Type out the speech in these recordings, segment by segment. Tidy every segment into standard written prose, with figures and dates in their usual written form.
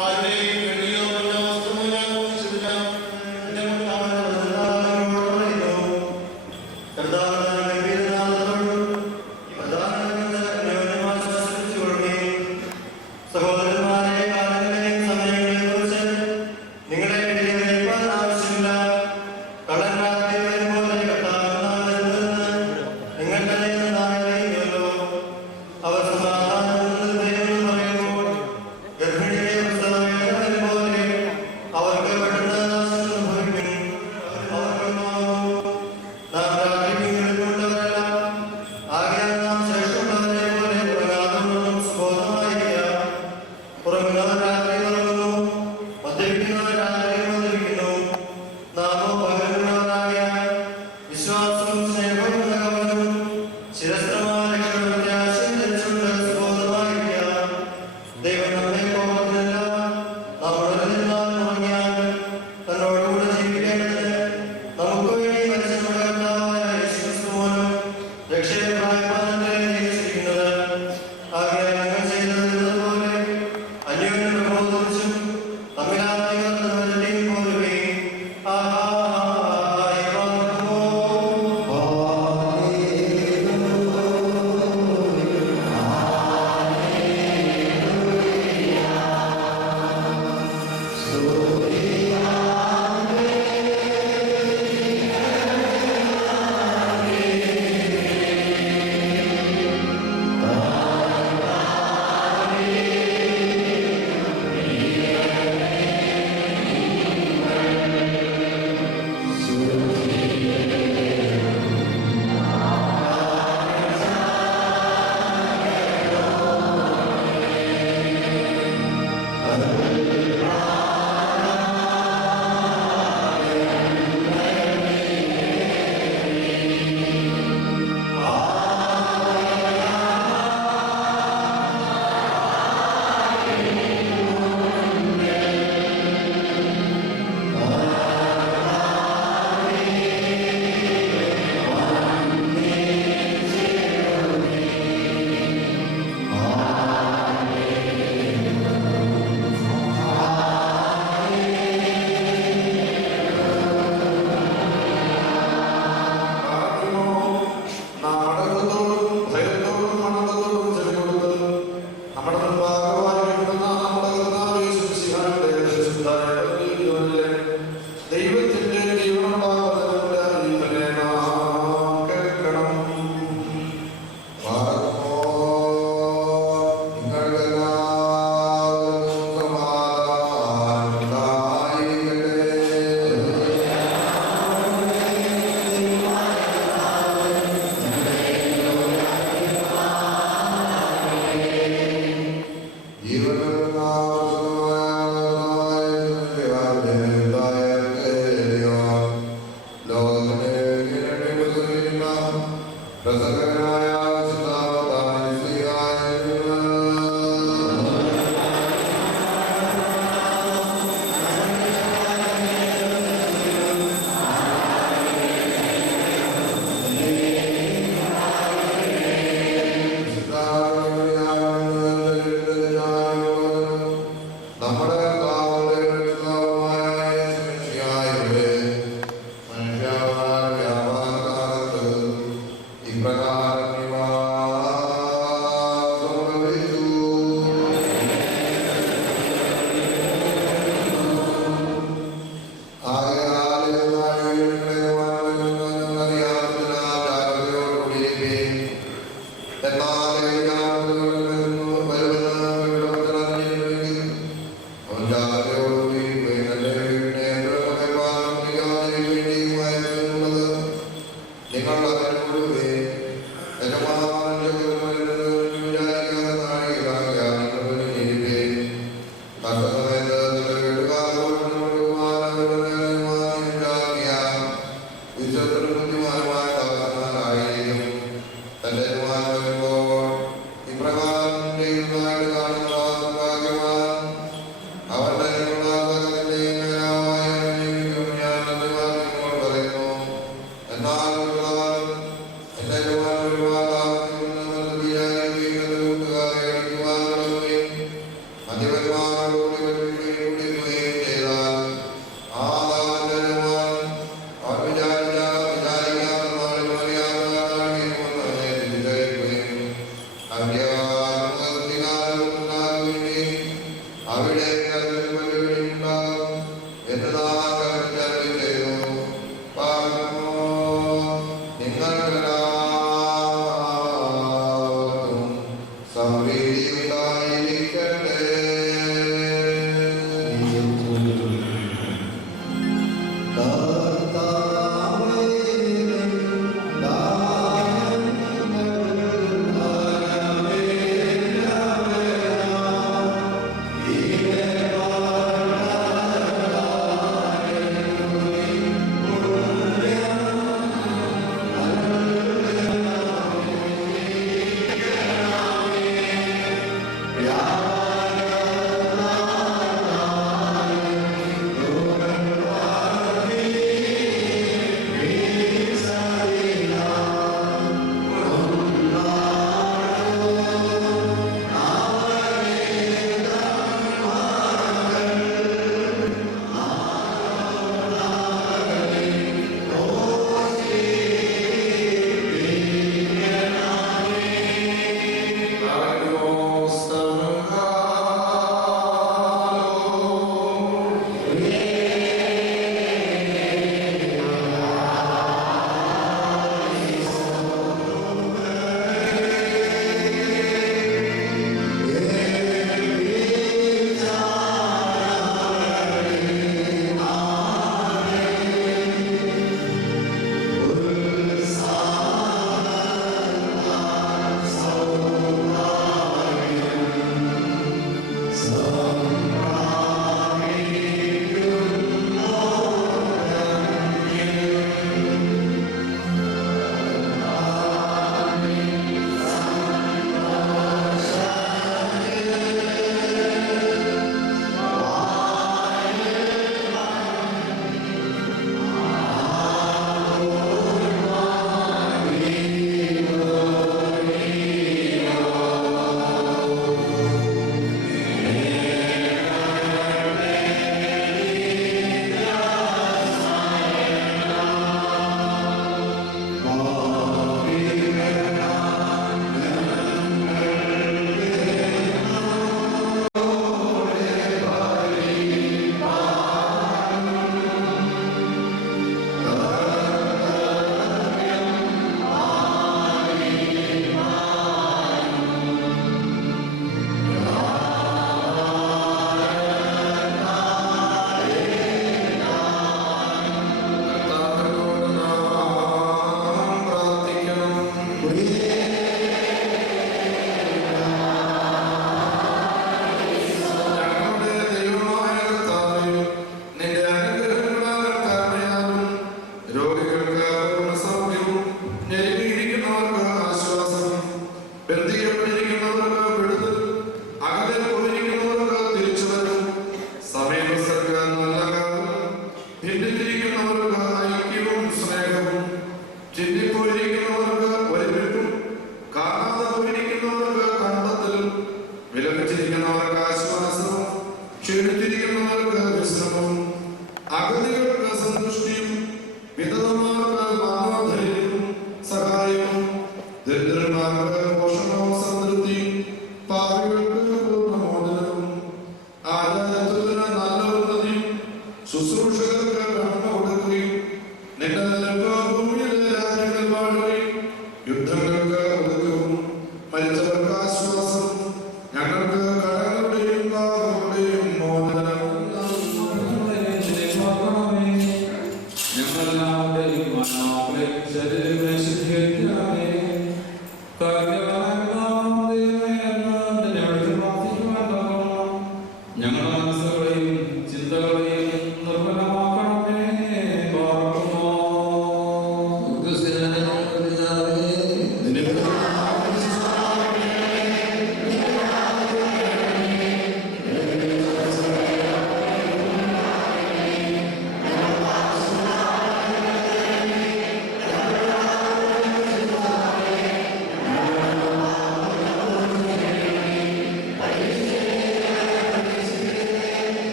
ആരുടെയും വെള്ളിയോ വസ്ത്രമോ ഞാൻ മോഹിച്ചിട്ടില്ല. എന്റെ മുന്നിൽ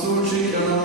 സൂക്ഷിക്കണം.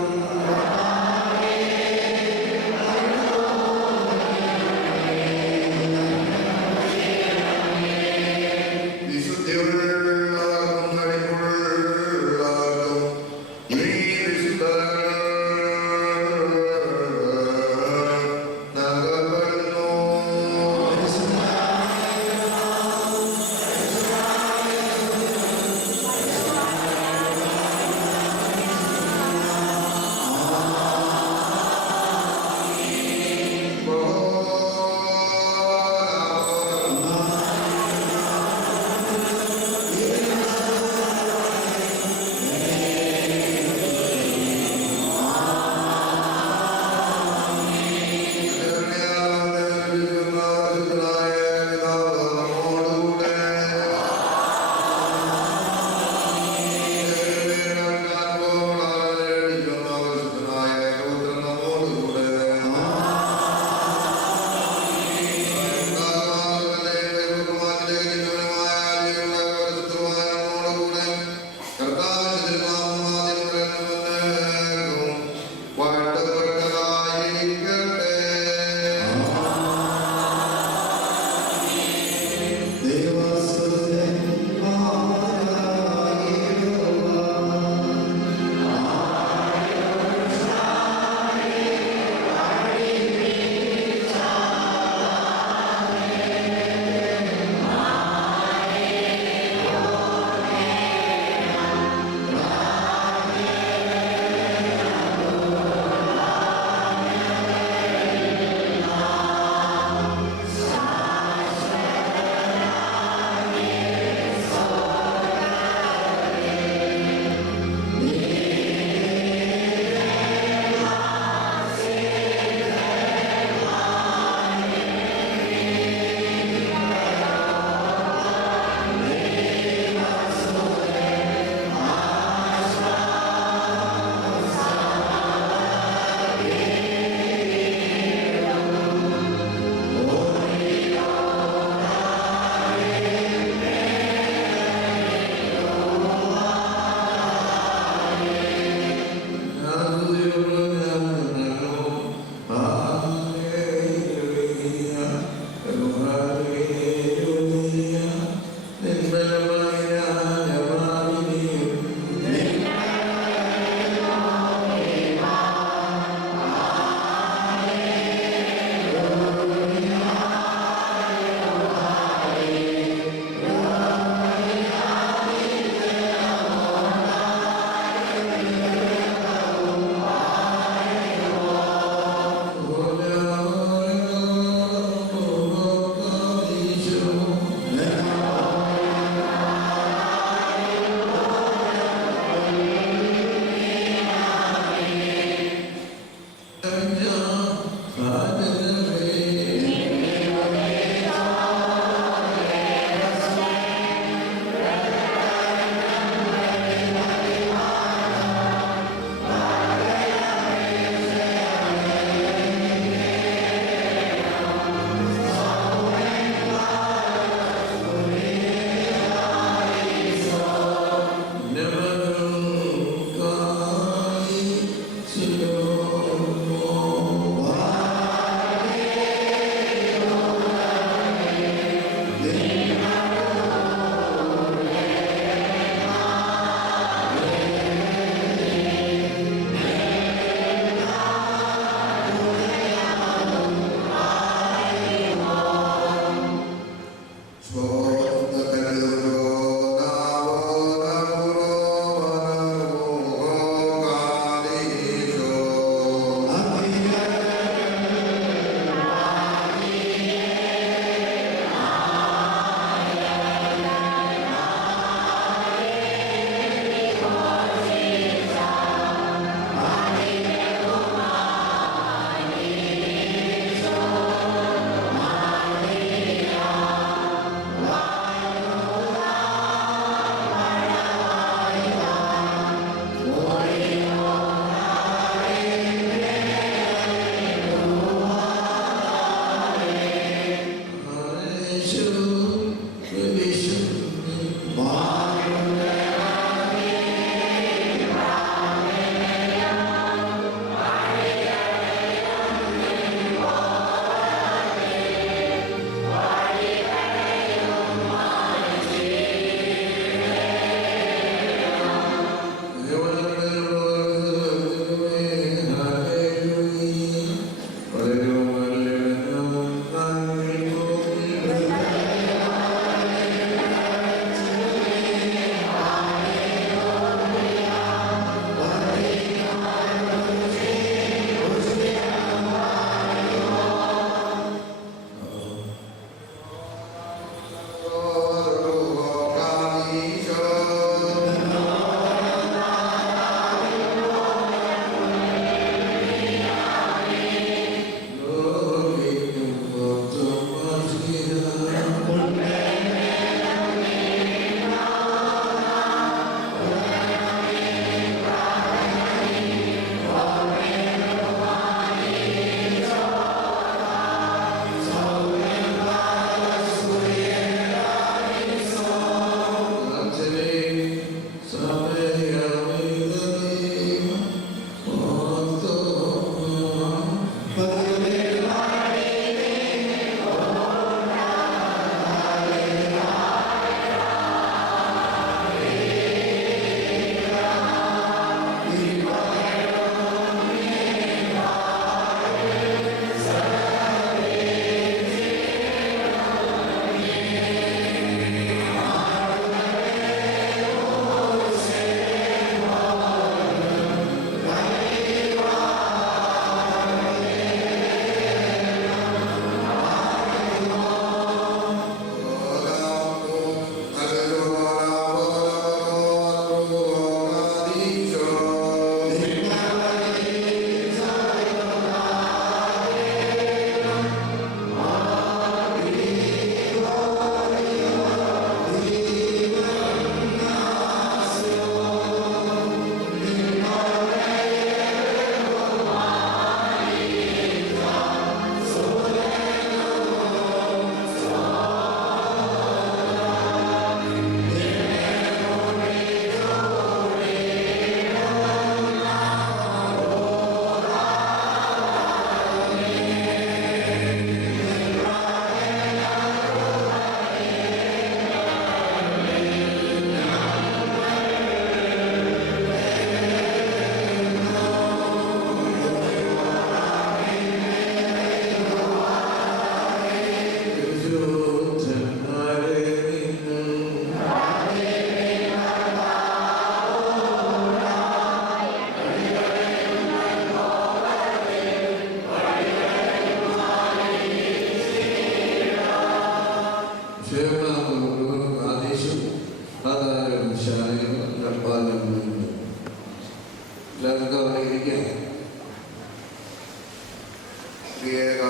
ശ്രീയേക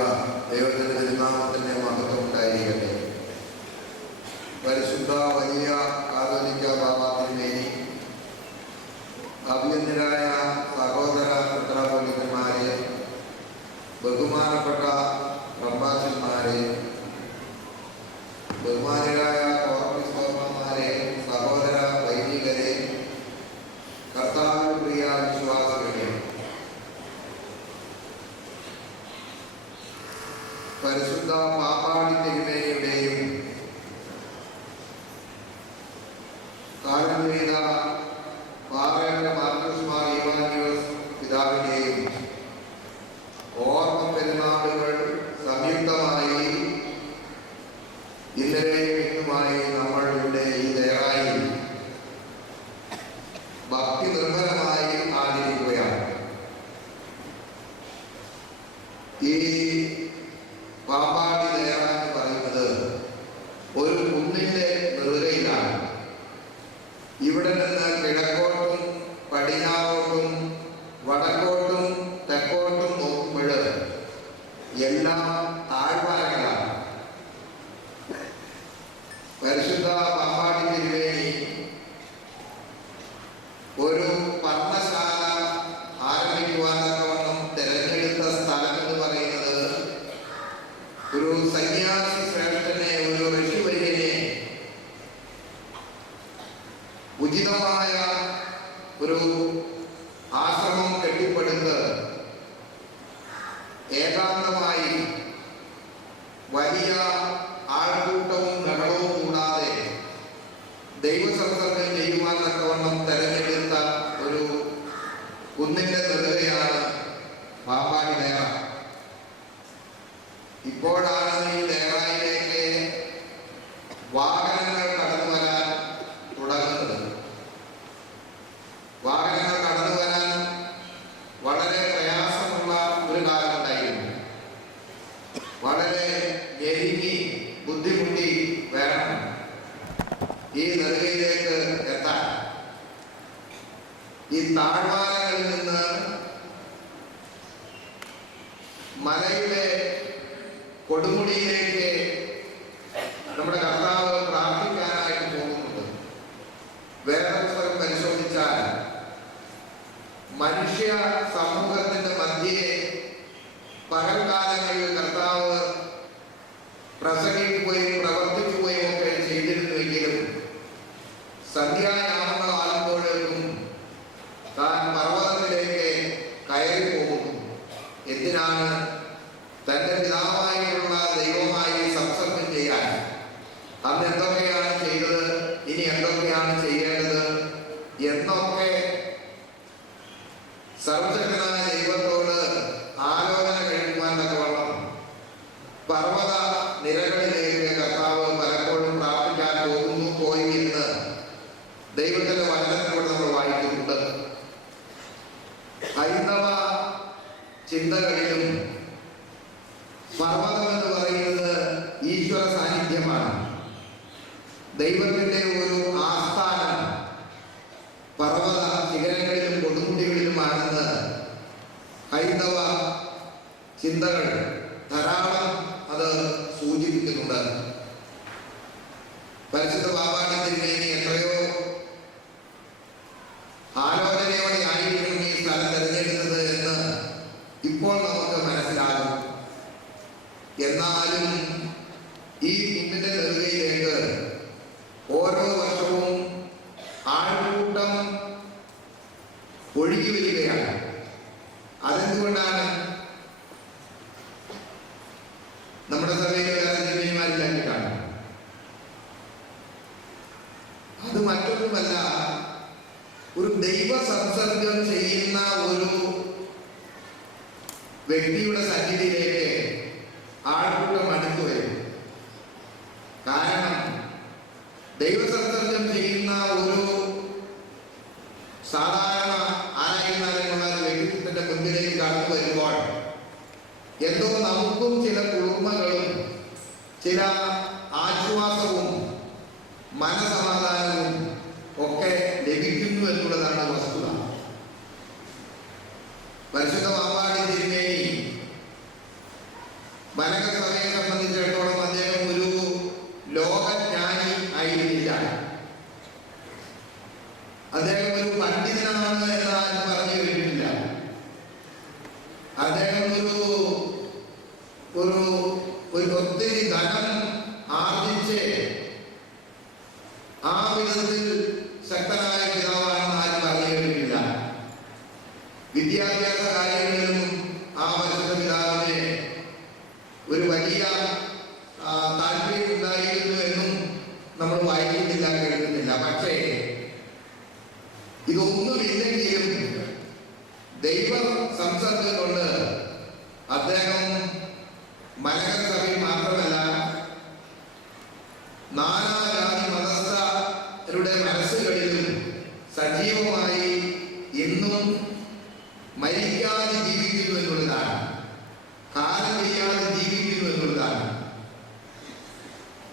ദൈവത്തിൻ്റെ തിരുനാമത്തിൻ്റെ മഹത്വം ഉണ്ടായിരിക്കട്ടെ. പരിശുദ്ധ വലിയ കാതോലിക്ക ബാബാ തിരുമേനി, അഭിനന്ദരായ സഹോദര മെത്രാപ്പൊലീത്തന്മാരെ, ബഹുമാനപ്പെട്ട റമ്പാച്ചന്മാരെ, ബഹുമാനരായ കോർപ്പിസ്തോമാരെ, സഹോദര വൈദികരെ, കർത്താവിൽ പ്രിയ വിശ്വാസികളെ, പരിശുദ്ധ പാപ്പാടി തിരുമേനിയുടെയും കാലംവേദ പാറയുടെ മാർക്കസ് മാർ ഇവാനിയോസ് പിതാവിൻ്റെയും ഓർമ്മ പെരുന്നാളുകൾ സംയുക്തമായി ഇന്നലെയും ഇന്നുമായി നമ്മൾ ഇവിടെ ഈ ദയറായി ഭക്തി നിർഭരമായി ആചരിക്കുകയാണ്. ഈ പാമ്പാടി ദയറ എന്ന് പറയുന്നത് ഒരു കുന്നിൻ്റെ നെറുകയിലാണ്. ഇവിടെ നിന്ന് കിഴക്കോട്ടും പടിഞ്ഞാറോട്ടും വടക്കോട്ടും തെക്കോട്ടും നോക്കുമ്പോൾ എല്ലാം താഴ്വാരങ്ങളാണ്. പരിശുദ്ധ പാമ്പാടി തിരുവേണി ഒരു പർണശാല ആരംഭിക്കുവാനൊക്കെ തിരഞ്ഞെടുത്ത സ്ഥലം എന്ന് പറയുന്നത് ഒരു സന്യാസി ശ്രേഷ്ഠനെ, ഒരു ഋഷിവര്യനെ ഉചിതമായ ഒരു ആശ്രമം കെട്ടിപ്പടുത്ത് ഏകാന്തമായി വലിയ ആൾക്കൂട്ടവും ബഹളവും കൂടാതെ ദൈവസംസർഗം ചെയ്യുവാൻ തക്കവണ്ണം തെരഞ്ഞെടുത്ത ഒരു കുന്നിൻ്റെ നെറുകയാണ് പാമ്പാടി ദയറ. ഇപ്പോഴാണ് ഈ ദയറയിലേക്ക് വാഹനങ്ങൾ കടന്നു വരാൻ തുടങ്ങുന്നത്. വാഹനങ്ങൾ കടന്നു വരാൻ വളരെ പ്രയാസമുള്ള ഒരു കാലമുണ്ടായിരുന്നു. വളരെ ഞെരുങ്ങി ബുദ്ധിമുട്ടി വേണം ഈ നെറുകയിലേക്ക് എത്താൻ. ഈ താഴ്വാരങ്ങളിൽ നിന്ന് മലയുടെ കൊടുമുടിയിലേക്ക് നമ്മുടെ കർത്താവ് പ്രാർത്ഥിക്കാനായിട്ട് പോകുന്നുണ്ട്. വേദപുസ്തകം പരിശോധിച്ചാൽ മനുഷ്യ സമൂഹത്തിന്റെ മധ്യേ പകൽക്കാലങ്ങളിൽ കർത്താവ് പ്രസംഗിക്കുകയും പ്രവർത്തിക്കുകയും ഒക്കെ ചെയ്തിരുന്നുവെങ്കിലും സന്ധ്യായാമങ്ങളാകുമ്പോഴേക്കും താൻ പർവ്വതത്തിലേക്ക് കയറി പോകുന്നു. എന്തിനാണ്? തൻ്റെ പിതാവായിട്ടുള്ള ദൈവമായി സംസർഗം ചെയ്യാൻ. അന്ന് എന്തൊക്കെയാണ് ചെയ്തത്, ഇനി എന്തൊക്കെയാണ് ചെയ്യേണ്ടത് എന്നൊക്കെ സർവശക്തനായ ദൈവത്തോട് ആലോചന കഴിക്കുവാൻ തക്കവണ്ണം പർവ്വത നിരകളിലേക്ക് കർത്താവ് പലപ്പോഴും പ്രാർത്ഥിക്കാൻ പോയി എന്ന് ദൈവത്തിന്റെ വചനത്തിലൂടെ നമ്മൾ വായിക്കുന്നുണ്ട്. ഹൈന്ദവ ചിന്തകളിലും പർവ്വതം എന്ന് പറയുന്നത് ഈശ്വര സാന്നിധ്യമാണ്. ദൈവത്തിന്റെ ഒരു ആസ്ഥാനം പർവ്വത ശിഖരങ്ങളിലും കൊടുമുടികളിലുമാണെന്ന് ഹൈന്ദവ ചിന്തകൾ ധാരാളം അത് സൂചിപ്പിക്കുന്നുണ്ട്. പരിശുദ്ധ പാമ്പാടി തിരുമേനി എത്രയോ ആലോചനയോടെ ആയിരിക്കണം ഈ സ്ഥലം തിരഞ്ഞെടുത്തത് എന്ന് ഇപ്പോൾ നമുക്ക് മനസ്സിലാകും. എന്നാലും ഈ കുന്നിന്റെ നെറുകയിലേക്ക് ഓരോ വർഷവും ആൾക്കൂട്ടം ഒഴുകി വരികയാണ്. അതെന്തുകൊണ്ടാണ്? നമ്മുടെ സഭയിലെ വേറെ തിരുമേനിമാരില്ലാഞ്ഞിട്ടാണ്. അത് മറ്റൊന്നുമല്ല, ഒരു ദൈവ സംസർഗം ചെയ്യുന്ന ഒരു വ്യക്തിയുടെ സന്നിധിയിലേക്ക് ആൾക്കൂട്ടം അടുത്തു വരും. കാരണം ദൈവസംസർഗം ചെയ്യുന്ന ഒരു സാധാരണ ആരായിരുന്നാലുള്ള ഒരു വ്യക്തിത്വത്തിന്റെ മുൻപിലേക്ക് കടന്നു വരുമ്പോൾ എന്തോ നമുക്കും ചില കുളിർമകളും ചില ആശ്വാസവും മനസമാധാനവും ഒക്കെ ലഭിക്കുന്നു എന്നുള്ളതാണ് വസ്തുത. പരിശുദ്ധ പാമ്പാടി തിരുമേനി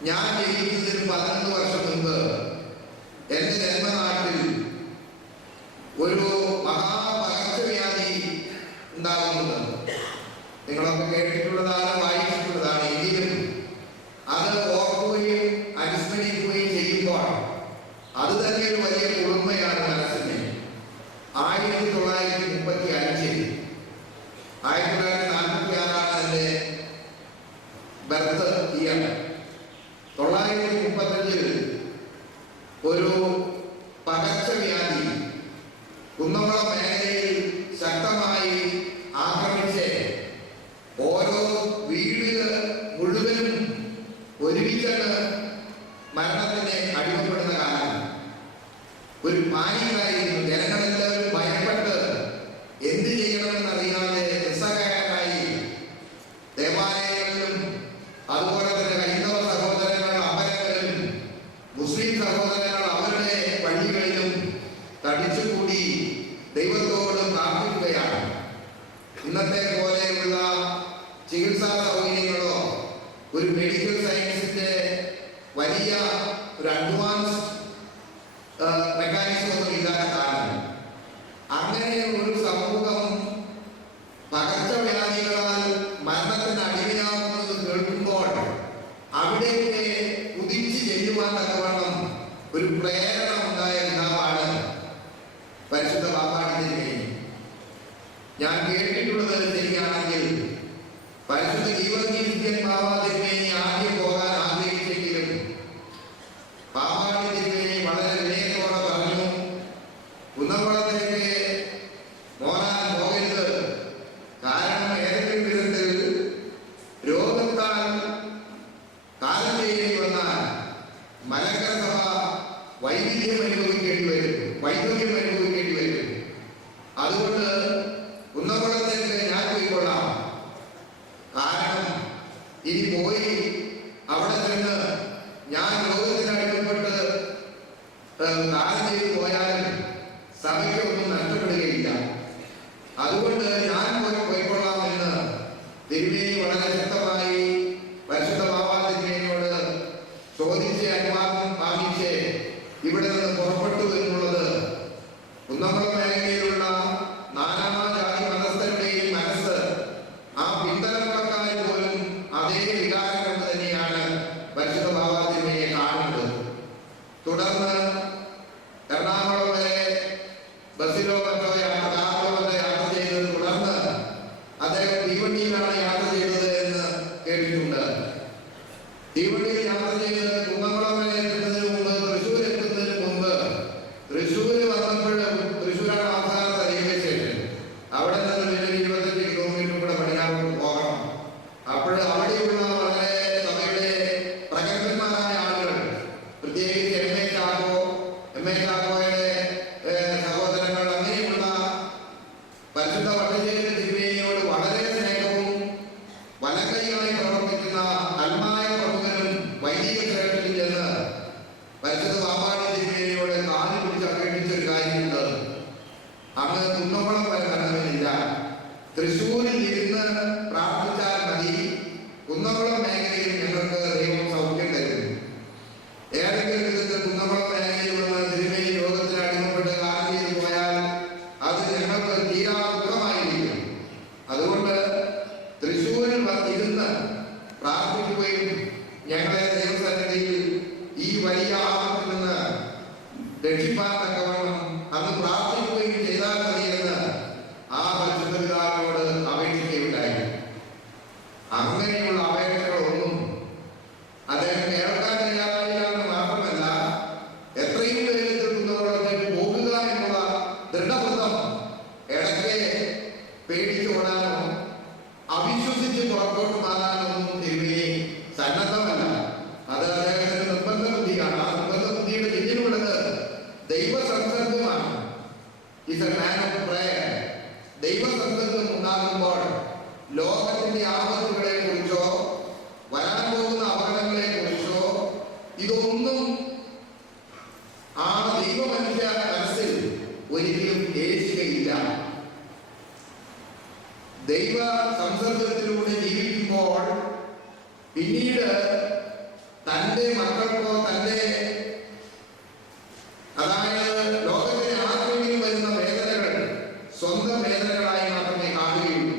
ഞാൻ ജനിക്കുന്നതിന് 11 വർഷം മുമ്പ് എന്റെ ജന്മനാട്ടിൽ ഒരു മഹാപകർച്ചവ്യാധി ഉണ്ടാകുന്നത് നിങ്ങളൊക്കെ കേട്ടിട്ടുള്ളതാണ്, വായിച്ചിട്ടുള്ളതാണ്. എങ്കിലും അത് ഓർക്കുകയും അനുസ്മരിക്കുകയും ചെയ്യുമ്പോൾ അത് തന്നെ ഒരു വലിയ കുളിർമയാണ് മനസ്സിന്. 1935 1946 എൻ്റെ ബർത്ത് ഇയർ. 935 ഒരു പകർച്ചവ്യാധി കുന്നംകുളം മേഖലയിൽ ശക്തമായി ആക്രമിച്ച് ഓരോ വീട് മുഴുവനും ഒരുമിച്ചങ്ങ് മരണത്തിന് അടിമപ്പെടുന്ന കാലം. ഒരു പാനിക്കായിരുന്നു. ജനങ്ങളെല്ലാവരും ഭയപ്പെട്ട് എന്ത് ചെയ്യണമെന്നറിയാതെ നിസ്സഹായരായി ദേവാലയങ്ങളിലും അതുപോലെ തന്നെ ഹൈന്ദവ സഹോദരങ്ങൾ അമ്പലങ്ങളിലും മുസ്ലിം സഹോദരങ്ങൾ അവരുടെ പള്ളികളിലും തടിച്ചുകൂടി ദൈവത്തോട് പ്രാർത്ഥിക്കുകയാണ്. ഇന്നത്തെ പോലെയുള്ള ചികിത്സാ സൗകര്യങ്ങളോ ഒരു മെഡിക്കൽ സയൻസിന്റെ വലിയ ഒരു അഡ്വാൻസ് മെക്കാനിസം ഒന്നും ഇല്ലാത്ത കാലം. അങ്ങനെ ഒരു സമൂഹം പകർച്ചവ്യാധികളാൽ മരണത്തിന് അടിമയാകുന്നത് കേൾക്കുമ്പോൾ അവിടേക്ക് കുതിച്ചു ചെല്ലുവാൻ തക്കവണ്ണം ഒരു പ്രേരണ ഉണ്ടായ പിതാവാണ് പരിശുദ്ധ പാപ്പാടിന്റെ. ഞാൻ കേട്ടിട്ടുള്ളത് ശരിയാണെങ്കിൽ പരിശുദ്ധ ഗീവർഗീസ് പാപ്പാതിരുമേനി ആദ്യം പോകാൻ ആഗ്രഹിച്ചെങ്കിലും പാപ്പാടി തിരുമേനി വളരെ വിനയത്തോടെ പറഞ്ഞു, കുന്നംകുളത്തേക്ക് മോനാൻ പോകരുത്. കാരണം ഏതെങ്കിലും വിധത്തിൽ രോഗത്താൽ കാലം ചെയ്യേണ്ടി വന്നാൽ മലങ്കര സഭ വൈദ്യം അനുഭവിക്കേണ്ടി വരും. അതുകൊണ്ട് കുന്നംകുളത്തേക്ക് ഞാൻ പോയിക്കൊള്ളാം. കാരണം ഇനി പോയി അവിടെ ചെന്ന് ഞാൻ രോഗത്തിനടിമപ്പെട്ട് കാലം ചെയ്ത് പോയാലും സഭയ്ക്ക് ഒന്നും നഷ്ടപ്പെടുകയില്ല. അതുകൊണ്ട് ഞാൻ പോയിക്കൊള്ളാമെന്ന് തിരുമേനി വളരെ ശക്തമായി പരിശുദ്ധ ബാബാ തിരുമേനിയോട് ചോദിച്ച് അനുവാദം വാങ്ങിച്ച് ഇവിടെ നിന്ന് പുറപ്പെട്ടു എന്നുള്ളത് കുന്നംകുളം മേഖലയിലുള്ള നാനാജാതി മതസ്ഥരുടെയും മനസ്സ് ആ പിന്തലമുറക്കാർ പോലും അതേ വികാരം കൊണ്ട് തന്നെയാണ് പരിശുദ്ധ ബാബാ തിരുമേനിയെ കാണുന്നത്. തുടർന്ന് എറണാകുളം വരെ ബസ്സിലോ മറ്റോ യാത്ര ചെയ്തത്. തുടർന്ന് അദ്ദേഹം തീവണ്ടിയിലാണ് യാത്ര ചെയ്തത് എന്ന് കേട്ടിട്ടുണ്ട്. തീവണ്ടിയിൽ യാത്ര ചെയ്ത് കുന്നംകുളം വരെ എത്തുന്നതിന് മുമ്പ്, തൃശ്ശൂർ എത്തുന്നതിന് മുമ്പ്, തൃശ്ശൂർ വന്നപ്പോൾ തൃശ്ശൂരാണ് അവസാനത്തെ റെയിൽവേ സ്റ്റേഷൻ. അവിടെ നിന്ന് 25 കിലോമീറ്റർ കൂടെ പടിഞ്ഞാറോട്ട് പോകണം. അപ്പോൾ അവിടെയുള്ള വളരെ സഭയുടെ പ്രഗത്ഭന്മാരായ ആളുകൾ, പ്രത്യേകിച്ച് എം എ ചാക്കോയുടെ സഹോദരങ്ങൾ, അങ്ങനെയുള്ള പരിശുദ്ധ വട്ടശ്ശേരി തിരുമേനിയോട് വളരെ സ്നേഹവും വലക്കൈയായി പ്രവർത്തിക്കുന്ന അൽമായ പ്രമുഖനും വൈദിക ശ്രേഷ്ഠത്തിൽ ചെന്ന് പരിശുദ്ധ പാപ്പാടി തിരുമേനിയോട് കാലിൽ പിടിച്ച് അപേക്ഷിച്ചൊരു കാര്യമുണ്ട്. അങ്ങ് കുന്നംകുളം വരെ വരണമെന്നില്ല, തൃശ്ശൂരിൽ ഇരുന്ന് പ്രാർത്ഥിച്ചാൽ മതി. കുന്നംകുളം മേഖലയിൽ ഞങ്ങൾക്ക് ദൈവം സൗഖ്യം തരും. ഏതെങ്കിലും വിധത്തിൽ കുന്നംകുളം മേഖലയിലുള്ള തിരുമേനി രോഗത്തിന് അടിമപ്പെട്ട് കാലം ചെയ്ത് പോയാൽ അത് ഞങ്ങൾക്ക് തീരാ ദുഃഖമായിരിക്കും. അതുകൊണ്ട് തൃശ്ശൂരിൽ ഇരുന്ന് പ്രാർത്ഥിക്കുകയും ഞങ്ങളെ ദൈവസന്നിധിയിൽ ഈ വലിയ ആപത്തിൽ നിന്ന് രക്ഷിപ്പാൻ തക്കവണ്ണം അന്ന് പ്രാർത്ഥിക്കുകയും ചെയ്താൽ മതിയെന്ന് ആ പരിശുദ്ധ പിതാവിനോട് അപേക്ഷിക്കുകയുണ്ടായി. അങ്ങനെയുള്ള അപേക്ഷകളൊന്നും അദ്ദേഹം കേൾക്കാൻ തയ്യാറായില്ല എന്ന് മാത്രമല്ല, എത്രയും വേഗത്തിൽ കുന്നംകുളത്തേക്ക് പോകുക എന്നുള്ള ദൃഢബോധം ഇടയ്ക്ക് പേടിച്ചോടാനോ അവിശ്വസിച്ച് പുറത്തോട്ട് മാറാനൊന്നും തിരുമേനി സന്നദ്ധമല്ല. അത് അദ്ദേഹത്തിന്റെ നിർബന്ധ ബുദ്ധിയാണ്. ആ നിർബന്ധ ബുദ്ധിയുടെ പിന്നിലുള്ളത് ദൈവസംസർഗമാണ്. Is a man of prayer. ദൈവസംസർഗം ഉണ്ടാകുമ്പോൾ ലോകത്തിന്റെ ആപത്തുകളെ കുറിച്ചോ വരാൻ പോകുന്ന അപകടങ്ങളെ കുറിച്ചോ ഇതൊന്നും ആ ദൈവമനുഷ്യ മനസ്സിൽ ഒരിക്കലും ഏശുകയില്ല. ദൈവ സംസർഗത്തിലൂടെ ജീവിക്കുമ്പോൾ പിന്നീട് തന്റെ മക്കൾക്കോ തന്റെ അതായത് ലോകത്തിന് ആർക്കെങ്കിലും വരുന്ന വേദനകൾ സ്വന്തം വേദനകളായി മാത്രമേ കാണുകയുള്ളൂ.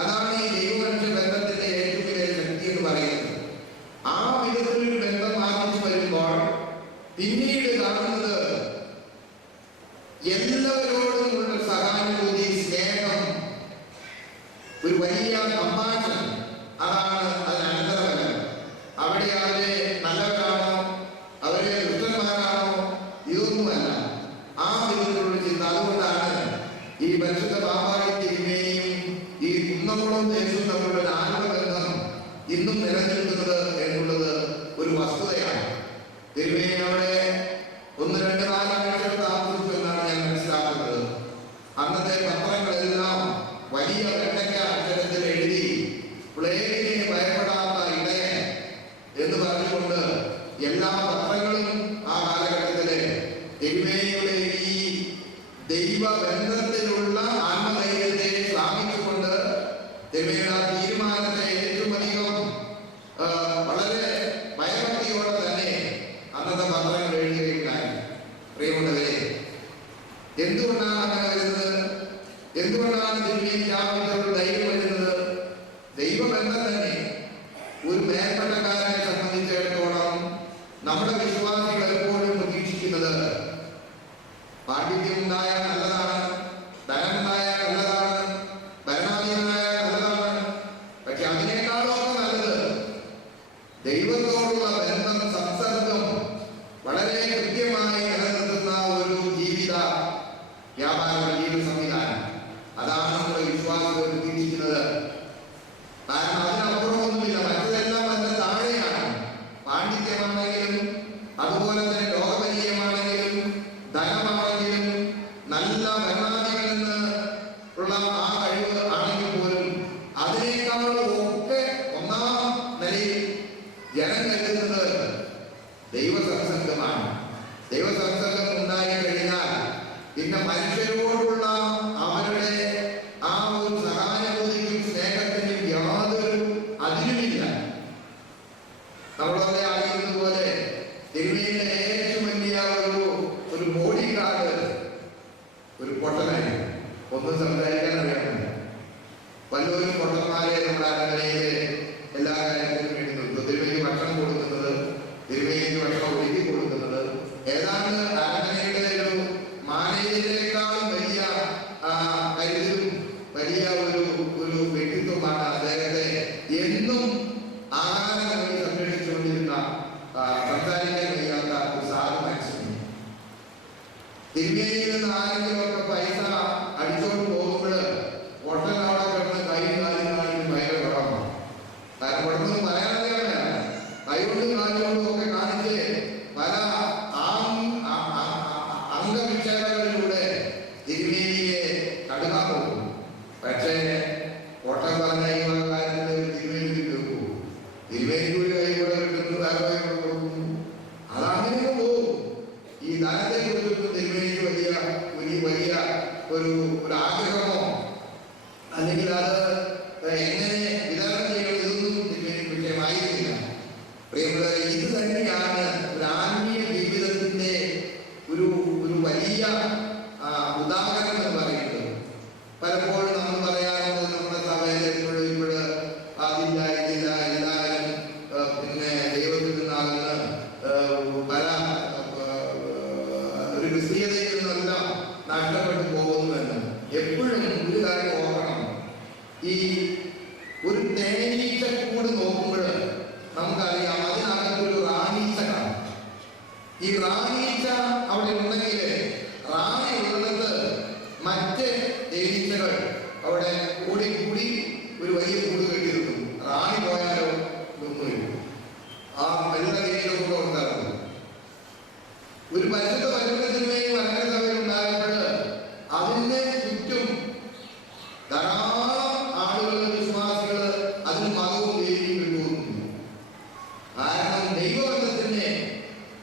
അതാണ് ഈ ദൈവമനുഷ്യ ബന്ധത്തിന്റെ ഏറ്റവും വലിയ ശക്തി എന്ന് പറയുന്നത്. ആ വിധത്തിലൊരു ബന്ധം ആരംഭിച്ചു വരുമ്പോൾ പിന്നീട് കാണുന്നത് എല്ലാവരോടും ഉള്ള സഹാനുഭൂതി, സ്നേഹം, ഒരു വലിയ കമ്പാഷൻ. അതാണ് അതിനന്തരഫലം. അവിടെ അവരെ നല്ലവരാണോ അവരെ ദുഷ്ടന്മാരാണോ ഇതൊന്നുമല്ല. ആ വിധത്തിലുള്ള ചിന്ത. അതുകൊണ്ടാണ് ഈ പരിശുദ്ധ പാപ്പായി തിരുമേനിയും ഈ കുന്നംകുളം ദേശവും തമ്മിലുള്ള ആത്മബന്ധം ഇന്നും നിലനിൽക്കുന്നത് എന്നുള്ളത് ഒരു വസ്തുതയാണ്. തിരുമേനി അവിടെ 1-2-4 ആഴ്ചകൾ താമസിച്ചു എന്നാണ് ഞാൻ മനസ്സിലാക്കുന്നത്. അന്നത്തെ പത്രങ്ങളെല്ലാം വലിയ വെണ്ടയ്ക്ക അക്ഷരത്തിൽ എഴുതി പ്ലേഗിനെ ഭയപ്പെടാത്ത ഇടയൻ എന്ന് പറഞ്ഞുകൊണ്ട് എല്ലാ പത്രങ്ങളും ആ കാലഘട്ടത്തിലെ തിരുമേനിയുടെ ഈ ദൈവബന്ധത്തിലുള്ള ആത്മധൈര്യത്തെ ശ്ലാഘിച്ചുകൊണ്ട് തിരുമേനിയുടെ ആ തീരുമാനത്തെ ഏറ്റവും അധികം വളരെ ഭയഭക്തിയോടെ തന്നെ അന്നത്തെ പത്രങ്ങൾ എഴുതുകയുണ്ടായി. പ്രിയമുള്ളവരെ, എന്തുകൊണ്ടാണ് അങ്ങനെ വരുന്നത്? എന്തുകൊണ്ടാണ് തിരുമേനിക്ക് ആ വിധത്തിലുള്ള ധൈര്യം വരുന്നത്? ദൈവബന്ധം തന്നെ. ഒരു മേൽപ്പെട്ടക്കാരനെ സംബന്ധിച്ചിടത്തോളം നമ്മുടെ വിശ്വാസികൾ എപ്പോഴും പ്രതീക്ഷിക്കുന്നത് പാണ്ഡിത്യം ഉണ്ടായാൽ നല്ലതാണ്, ധനമുണ്ടായാൽ നല്ലതാണ്, ഭരണാധിപനായാൽ നല്ലതാണ്. പക്ഷെ അതിനേക്കാളൊക്കെ നല്ലത് ദൈവത്തോടുള്ള ബന്ധം, സംസർഗം വളരെ കൃത്യമായി നിലനിർത്തുന്ന ഒരു ജീവിത സംവിധാനം. അതാണ് നമ്മുടെ വിശ്വാസികൾ പ്രതീക്ഷിക്കുന്നത്. കാരണം അതിനപ്പുറമൊന്നുമില്ല. മറ്റതെല്ലാം അതിന്റെ താഴെയാണ്. പാണ്ഡിത്യമാണെങ്കിലും അതുപോലെ തന്നെ ലോകപരിചയമാണെങ്കിലും ധനമാണെങ്കിലും നല്ല ഭരണാധിപനെന്ന് ഉള്ള ആ കഴിവ് ആണെങ്കിൽ പോലും അതിനേക്കാളും ഒക്കെ ഒന്നാം നിലയിൽ ജനം കരുതുന്നത് ദൈവസംസർഗമാണ്. ദൈവസംസർഗം ഉണ്ടായി കഴിഞ്ഞാൽ പിന്നെ മനുഷ്യരോടുള്ള അവരുടെ ആ ഒരു സഹാനുഭൂതിക്കും സ്നേഹത്തിനും യാതൊരു അതിരുമില്ല. നമ്മളൊക്കെ അറിയുന്നത് പോലെ തിരുമേനിയുടെ ഏറ്റവും വലിയ ഒരു ബോഡി ഗാർഡ് ഒരു പൊട്ടനായി. ഒന്നും സംസാരിക്കാൻ അറിയാമില്ല. വല്ലവരും പൊട്ടന്മാരെ നമ്മുടെ അരങ്ങലയിലെ എല്ലാ കാര്യത്തിനും വേണ്ടി നിർത്തും. തിരുമേനിക്ക് ഭക്ഷണം കൊടുക്കുന്നത്, തിരുമേനിക്ക് ഭക്ഷണം ഒരുക്കി കൊടുക്കുന്നത്, ഏതാണ്ട് അരങ്ങലയുടെ ഒരു മാനേജരെക്കാളും വലിയ കരുതലും വലിയ ഒരു വ്യക്തിത്വമാണ് അദ്ദേഹത്തെ എന്നും ആഹാരങ്ങൾ സംരക്ഷിച്ചുകൊണ്ടിരുന്ന സംസാരിക്കാൻ വയ്യാത്ത ഒരു സാധു മനുഷ്യൻ. തിരുമേനിയിൽ നിന്ന് ആരെങ്കിലും ഒക്കെ പൈസ അടിച്ചോണ്ട് പോകുമ്പോൾ ഒട്ടനവിടെ കിടന്ന് കൈയും കാലും കാണിച്ച് ഭയങ്കര കുഴപ്പമാണ്. കാരണം കുഴപ്പമൊന്നും പറയാനറിയാമല്ല. കൈകൊണ്ടും കാലുകൊണ്ടും ഒക്കെ കാണിച്ച് പല അംഗവിക്ഷേപങ്ങളിലൂടെ തിരുമേനിയെ കടുക്കാൻ പോകും. പക്ഷേ ഓട്ടം പറഞ്ഞ ഈ കാര്യത്തിൽ തിരുമേനിക്ക് കേൾക്കൂ. തിരുമേനിക്ക് ഒരു കൈ കൂടെ കിട്ടുന്നു, വേറെ കൈ കൂടെ കൊടുക്കുന്നു. അതങ്ങനെയൊക്കെ പോകും. ഈ ധനത്തെ കുറിച്ചിട്ട് തിരുമേനിക്ക് വലിയ ഒരു ആഗ്രഹമോ അല്ലെങ്കിൽ അത് എങ്ങനെ വിതരണം ചെയ്യണം ഇതൊന്നും തിരുമേനിക്ക് വിഷയമായിരുന്നില്ല. പ്രിയമുള്ളവരെ, ഇത് തന്നെയാണ് ഒരു ആത്മീയ ജീവിതത്തിന്റെ ഒരു വലിയ ഉദാഹരണം എന്ന് പറയുന്നത്. പലപ്പോഴും നമ്മൾ പറയാറുണ്ട് നമ്മുടെ സഭയിൽ ഇപ്പോൾ അതില്ല എല്ലാവരും പിന്നെ ദൈവത്തിൽ നിന്നാകുന്ന പല ഒരു ക്രിസ്തീയതയിൽ നിന്നെല്ലാം നഷ്ടപ്പെട്ടു പോകുന്നുവെന്ന്. എപ്പോഴും ഒരു കാര്യം ഓർക്കണം. ഈ ഒരു തേനീച്ച കൂട് നോക്കുമ്പോൾ നമുക്കറിയാം അതിനകത്തൊരു റാണീച്ച കാണും. ഈ റാണീച്ച അവിടെ ഉണ്ടെങ്കിൽ റാണി ഉള്ളത് മറ്റ് തേനീച്ചകൾ അവിടെ കൂടി ഒരു വലിയ കൂട് കെട്ടിയിരുന്നു. റാണി പോയാലോ ഒന്നുമില്ല. ആ വെള്ള തേനീച്ച ഉണ്ടാകും. ഒരു പരിശുദ്ധ പരിശുദ്ധത്തിന്മേൽ ഉണ്ടായപ്പോൾ അതിന്റെ ചുറ്റും ധാരാളം ആളുകൾ, വിശ്വാസികൾ അതിന് മതവും ദേവിയും വിട്ടുപോകുന്നു. കാരണം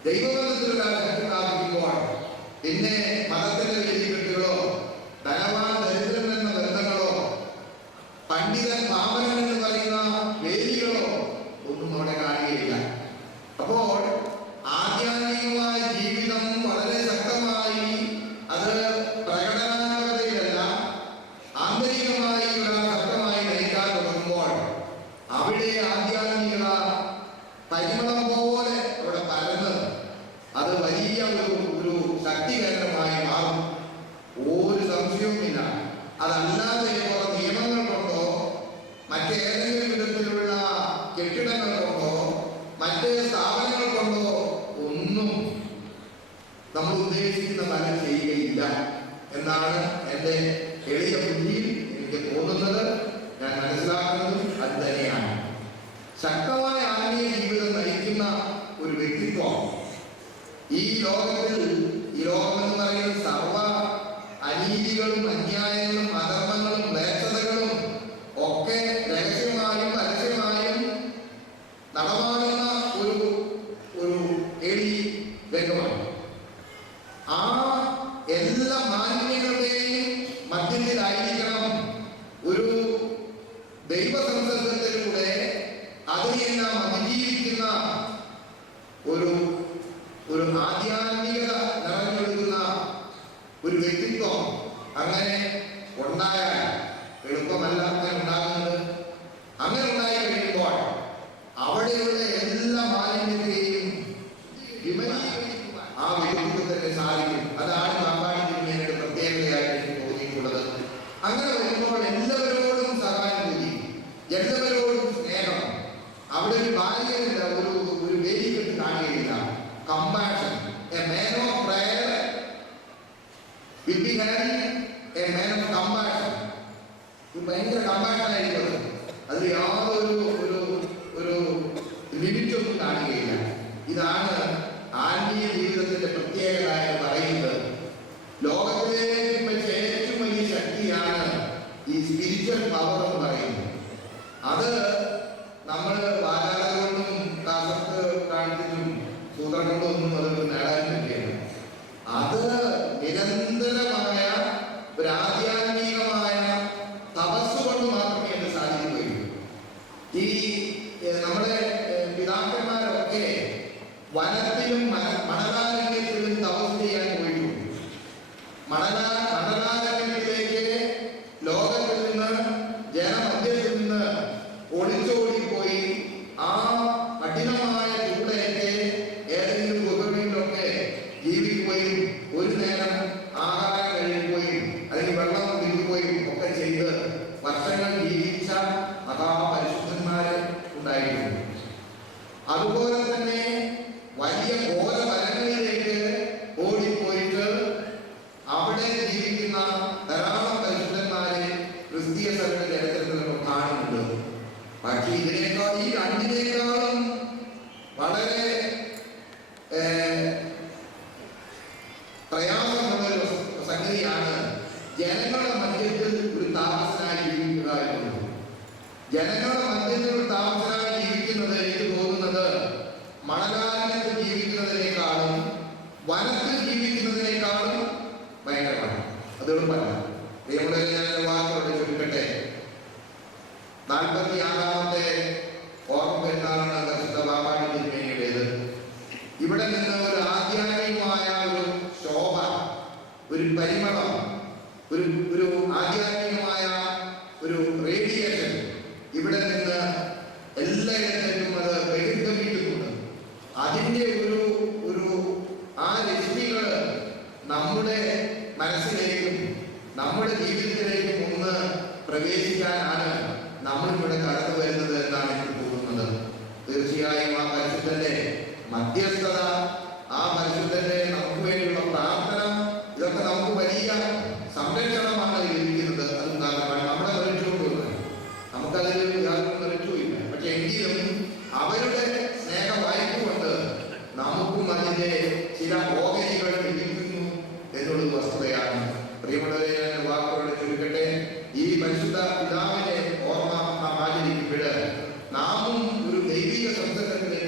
ദൈവബന്ധത്തിലുള്ള ശക്തി പ്രാപിക്കുമ്പോൾ പിന്നെ മതത്തിന്റെ വേദികെട്ടുകളോ ധനവാൻ ദരിദ്രൻ എന്ന ബന്ധങ്ങളോ പണ്ഡിതൻ പാമരൻ എന്ന് പറയുന്ന വേദികളോ ഒന്നും അവിടെ കാണുകയില്ല. അവിടെ ആധ്യാത്മികത പരിമളം പോലെ അവിടെ പരന്ന് അത് വലിയ ഒരു ശക്തി കേന്ദ്രമായി മാറും. ഒരു സംശയവുമില്ല. അതല്ലാതെ കുറെ നിയമങ്ങൾ കൊണ്ടോ മറ്റേതെങ്കിലും വിധത്തിലുള്ള കെട്ടിടങ്ങൾ കൊണ്ടോ മറ്റ് സ്ഥാപനങ്ങൾ കൊണ്ടോ ഒന്നും നമ്മൾ ഉദ്ദേശിക്കുന്ന ഫലം ചെയ്യുകയില്ല എന്നാണ് എൻ്റെ എളിയ ബുദ്ധിയിൽ എനിക്ക് തോന്നുന്നത്. ഞാൻ മനസ്സിലാക്കുന്നതും അത് തന്നെയാണ്. ശക്തമായ ആത്മീയ ജീവിതം നയിക്കുന്ന ഒരു വ്യക്തിത്വം ഈ ലോകത്തിൽ, ഈ ലോകം എന്ന് പറയുന്നത് സർവ അനീതികളും അന്യായങ്ങളും അധർമ്മങ്ങളും മ്ലേച്ഛതകളും ഒക്കെ രഹസ്യമായും പരസ്യമായും നടമാടുന്ന ഒരു എളി രംഗമാണ്. ആ എല്ലാ മാലിന്യങ്ങളുടെയും മധ്യത്തിലായിരിക്കണം ഒരു ദൈവസംസർഗത്തിലൂടെ അതിനെല്ലാം അതിജീവിക്കുന്ന ഒരു ആധ്യാത്മികത നിറഞ്ഞൊഴുകുന്ന ഒരു വ്യക്തിത്വം അങ്ങനെ ഉണ്ടായാൽ എളുപ്പമല്ല അങ്ങനെ ഉണ്ടാകുന്നത്. അങ്ങനെ ഉണ്ടായി കഴിയുമ്പോൾ അവിടെയുള്ള എല്ലാ മാലിന്യത്തെയും ആ വ്യക്തിത്വത്തിന് സാധിക്കും. അതാണ് പാമ്പാടി തിരുമേനിയുടെ പ്രത്യേകതയായിട്ട് എനിക്ക് തോന്നിയിട്ടുള്ളത്. അങ്ങനെ വരുമ്പോൾ എല്ലാവരോടും സഹാനുഭൂതി, എല്ലാവരോടും സ്നേഹം, അവിടെ ഒരു ബാല്യമില്ല, ഒരു വേദികെട്ട് കാണുകയില്ല. Compassion, a man of prayer will be having a man of compassion. ഭയങ്കര കമ്പാഷൻ ആയിരിക്കും. അതിൽ യാതൊരു ലിമിറ്റൊന്നും കാണുകയില്ല. ഇതാണ് ആത്മീയ ജീവിതത്തിന്റെ പ്രത്യേകത എന്ന് പറയുന്നത്. ലോകത്തിലെ ഏറ്റവും വലിയ ശക്തിയാണ് ഈ സ്പിരിച്വൽ പവർ എന്ന് പറയുന്നത്. അത് നമ്മൾ വാചാല കൊണ്ടും കാസത്ത് കാണിച്ചിട്ടും സൂത്രം കൊണ്ടും ഒന്നും അത് നേടാൻ പറ്റില്ല. അത് നിരന്തരമായ ഒരു ആധ്യാത്മികമായ തപസ് കൊണ്ട് മാത്രമേ അത് സാധിക്കുകയുള്ളൂ. ഈ നമ്മുടെ പിതാക്കന്മാരൊക്കെ വനത്തിലും മണലാരണ്യത്തിലും തപസ് ചെയ്യാൻ പോയിട്ടുണ്ട്. മണലാരണ്യത്തിലേക്ക് ലോകത്തിൽ നിന്ന് ജനമധ്യത്തിൽ നിന്ന് ഒളിച്ചോടിപ്പോയി ആ കഠിനമായ ചൂടേറ്റ് ഏതെങ്കിലും ഗുഹകളിലൊക്കെ ജീവിക്കുകയും ഒരു നേരം ആഹാരം കഴിയുകയും അല്ലെങ്കിൽ വെള്ളം കുടിക്കുകയും ഒക്കെ ചെയ്ത് വർഷങ്ങൾ ജീവിച്ച മഹാപരിശുദ്ധന്മാര് ഉണ്ടായിരുന്നു. അതുപോലെ തന്നെ വലിയ ഘോര വനങ്ങളിലേക്ക് ഓടിപ്പോയിട്ട് അവിടെ ജീവിക്കുന്ന ധാരാളം പരിശുദ്ധന്മാരെ ക്രിസ്തീയ സഭയുടെ ചരിത്രത്തിൽ നമ്മൾ കാണുന്നുണ്ട്. പക്ഷേ ഇതിനേക്കാൾ ഈ രണ്ടിനേക്കാളും വളരെ പ്രയാസമുള്ളൊരു സംഗതിയാണ് ജനങ്ങളുടെ മധ്യത്തിൽ ഒരു താമസനായി ജീവിക്കുക എന്നുള്ളത്. ജനങ്ങളുടെ മധ്യത്തിൽ ഒരു താമസനായി ജീവിക്കുന്നത് എനിക്ക് തോന്നുന്നത് മണലാരണ്യത്തിൽ ജീവിക്കുന്നതിനേക്കാളും വനത്തിൽ ജീവിക്കുന്നതിനേക്കാളും ഭയങ്കരമാണ്. അത് എളുപ്പമല്ല. ദൈവങ്ങളെ ഞാൻ വാക്കുകളുടെ ചുരുക്കട്ടെ. 46ാമത്തെ ഓർമ്മ പെരുന്നാളാണ് പരിശുദ്ധ പാമ്പാടി തിരുമേനിയുടേത്. ഇവിടെ നിന്ന് ഒരു ആധ്യാത്മികമായ ഒരു ശോഭ, ഒരു പരിമളം, ഒരു ആധ്യാത്മികമായ ഒരു റേഡിയേഷൻ ഇവിടെ നിന്ന് എല്ലായിടത്തേക്കും അത് ബഹിർഗമിക്കുന്നുണ്ട്. അതിൻ്റെ ആ രശ്മികൾ നമ്മുടെ മനസ്സിലേക്കും നമ്മുടെ ജീവിതത്തിലേക്കും ഒന്ന് പ്രവേശിക്കാനാണ് നമ്മളിവിടെ കടന്നു വരുന്നത് എന്നാണ് എനിക്ക് തോന്നുന്നത്. തീർച്ചയായും ആ പരിശുദ്ധന്റെ മധ്യസ്ഥത, ആ പരിശുദ്ധന്റെ നമുക്ക് വേണ്ടിയുള്ള പ്രാർത്ഥന, ഇതൊക്കെ നമുക്ക് വലിയ സംരക്ഷണമാണ് ലഭിക്കുന്നത്. അതുണ്ടാകും നമ്മുടെ മെറിറ്റുകൊണ്ടുമില്ല, നമുക്കതിൽ യാതൊരു മെറിറ്റുമില്ല. പക്ഷെ എങ്കിലും അവരുടെ സ്നേഹ വായ്പുകൊണ്ട് നമുക്കും അതിന്റെ ചില ഓഹരികൾ ലഭിക്കുന്നു എന്നുള്ളത് വസ്തുതയാണ്. പ്രിയമുള്ളവരെ, ഞാൻ വാക്കുകളുടെ ചുരുക്കട്ടെ. ഈ പരിശുദ്ധ പിതാവിനെ ഓർമ്മ നാം ആചരിക്കുമ്പോൾ നാമും ഒരു ദൈവിക സംസർഗത്തിലേക്ക്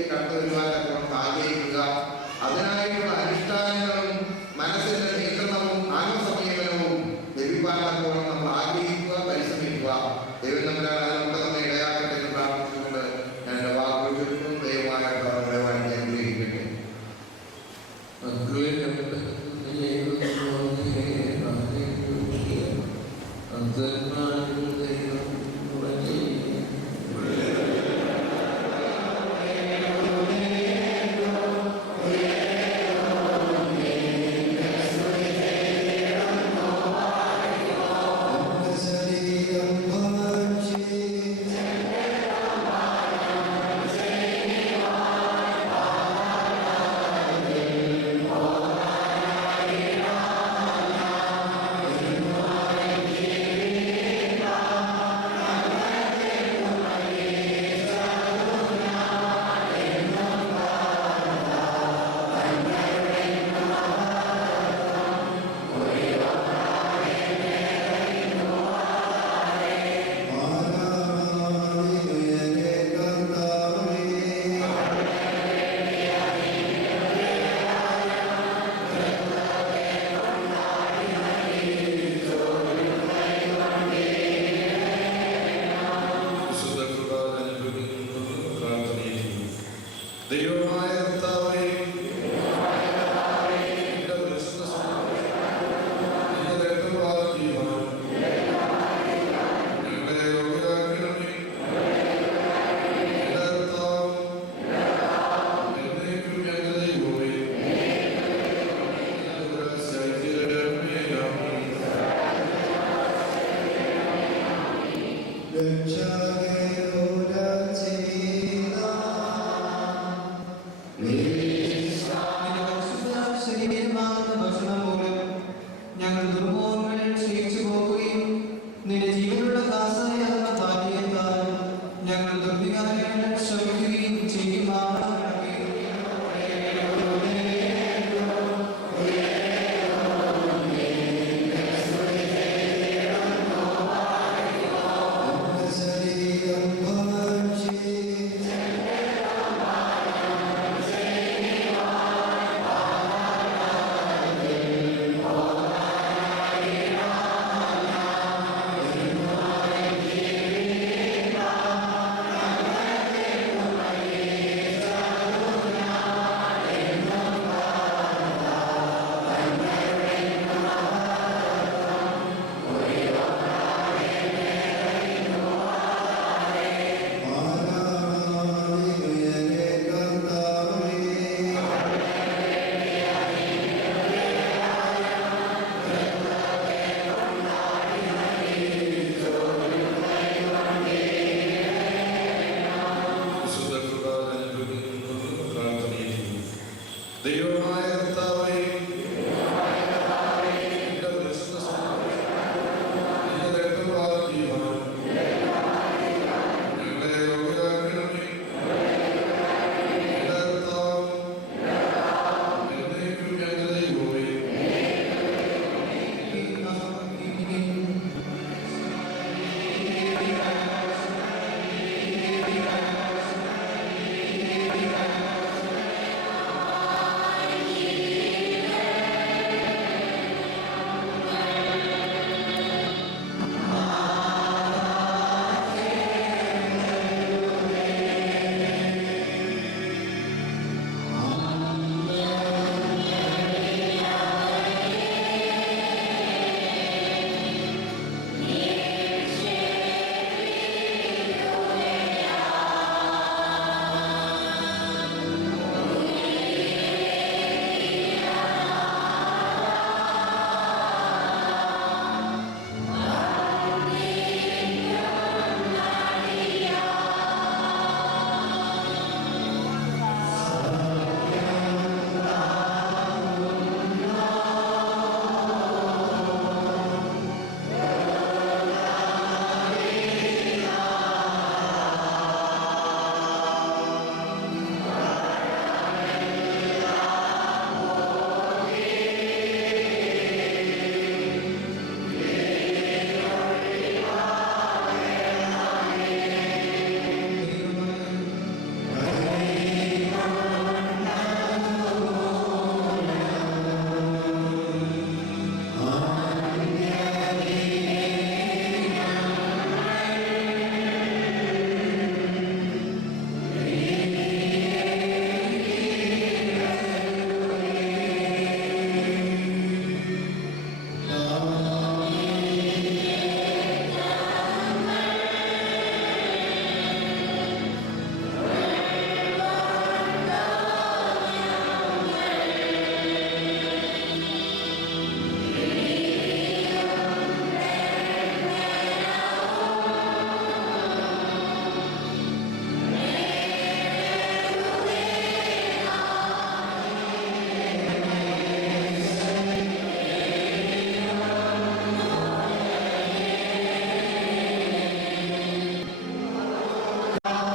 പറയണം.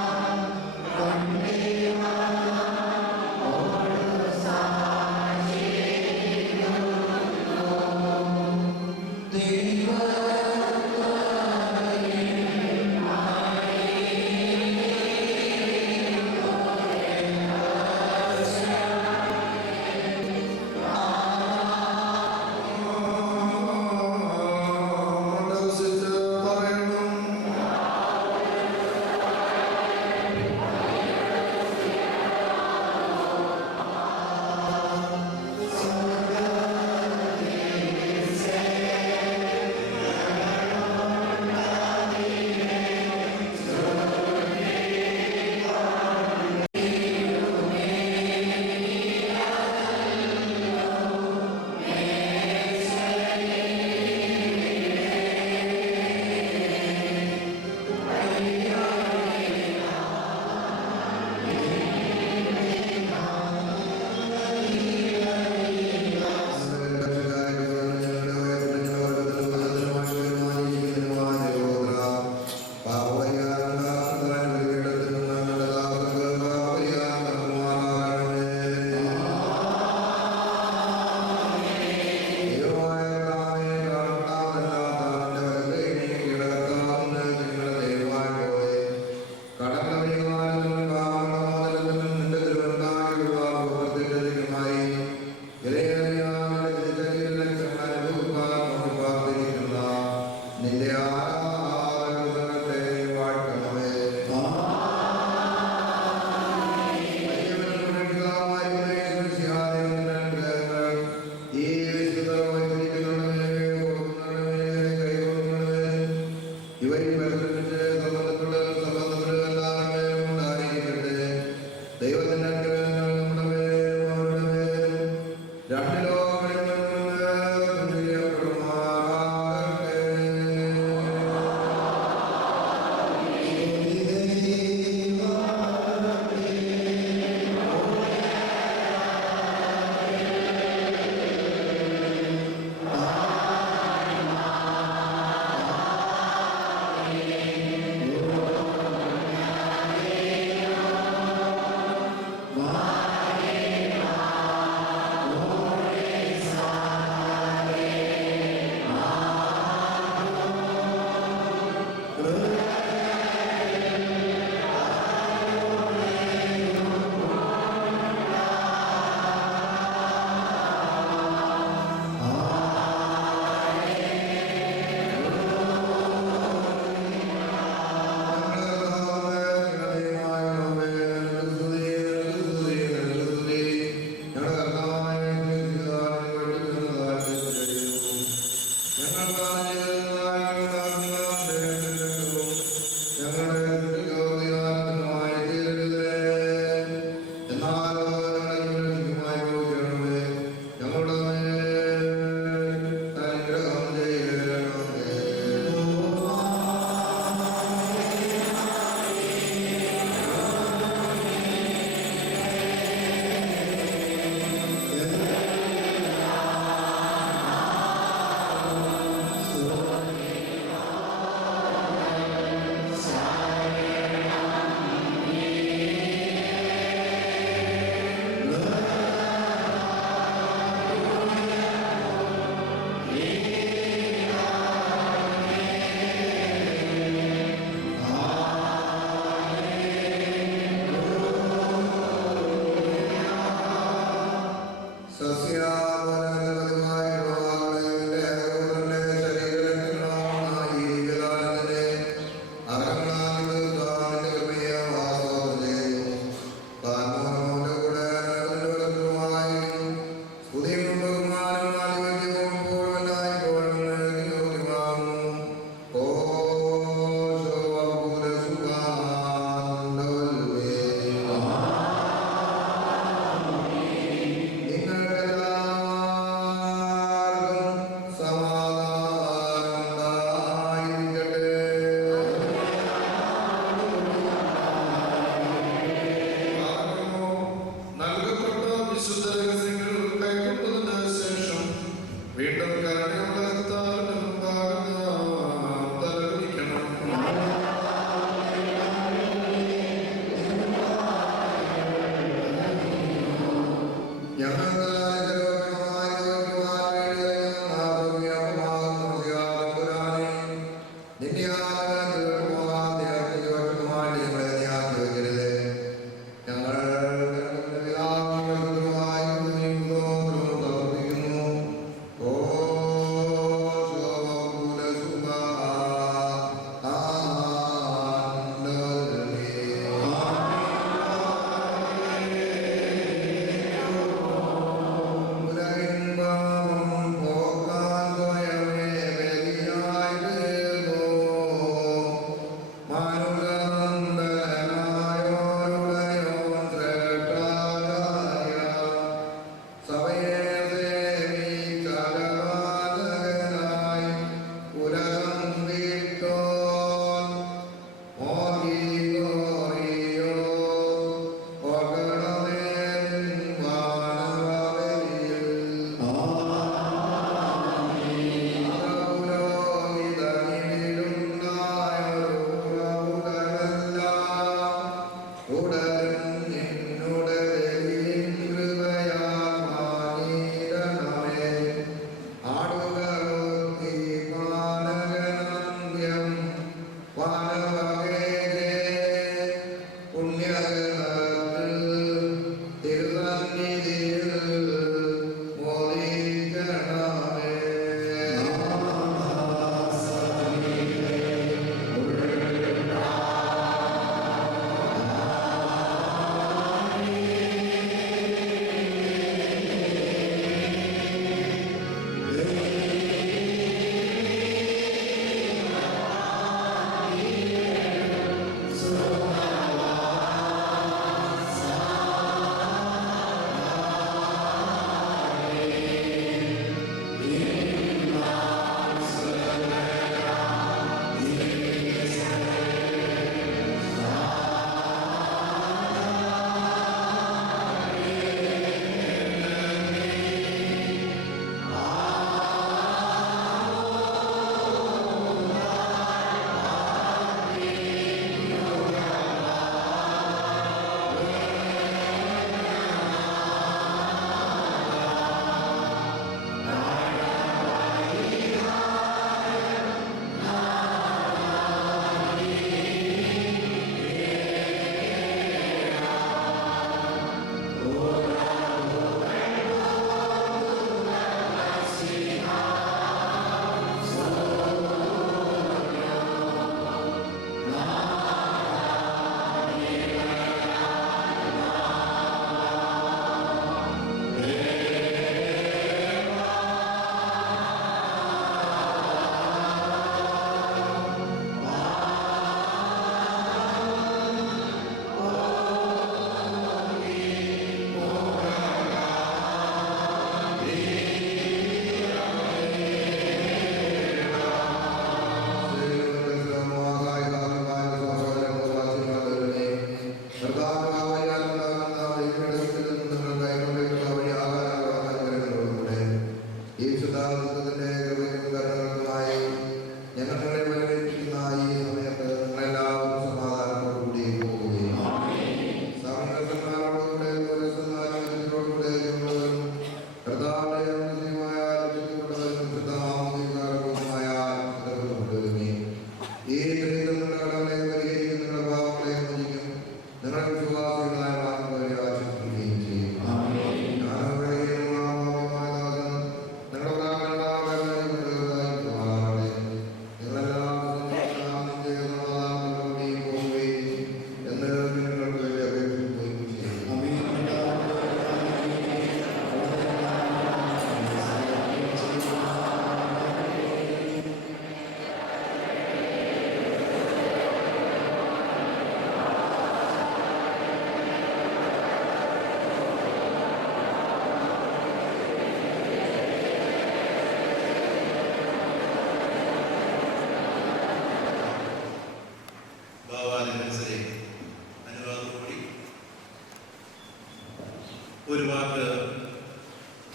ഒരു വാക്ക്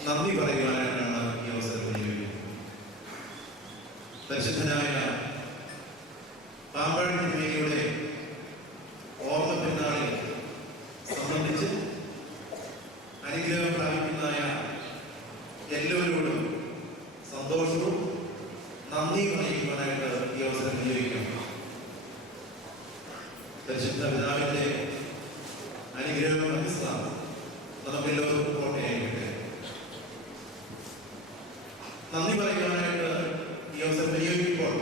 നന്ദി പറയുവാനായിട്ടാണ് ഈ അവസരം ഉപയോഗിക്കുന്നത്. പരിശുദ്ധനായ പാമ്പാടി തിരുമേനിയുടെ ഓർമ്മ പെരുന്നാളിൽ സംബന്ധിച്ച് അനുഗ്രഹം പ്രാപിക്കുന്ന പരിശുദ്ധ പിതാവിന്റെ അനുഗ്രഹവും മനസ്സിലാക്കും നമുക്കെല്ലാവർക്കും കോട്ടയായിരിക്കട്ടെ. നന്ദി പറയുവാനായിട്ട് ഈ അവസരം വിനിയോഗിക്കുമ്പോൾ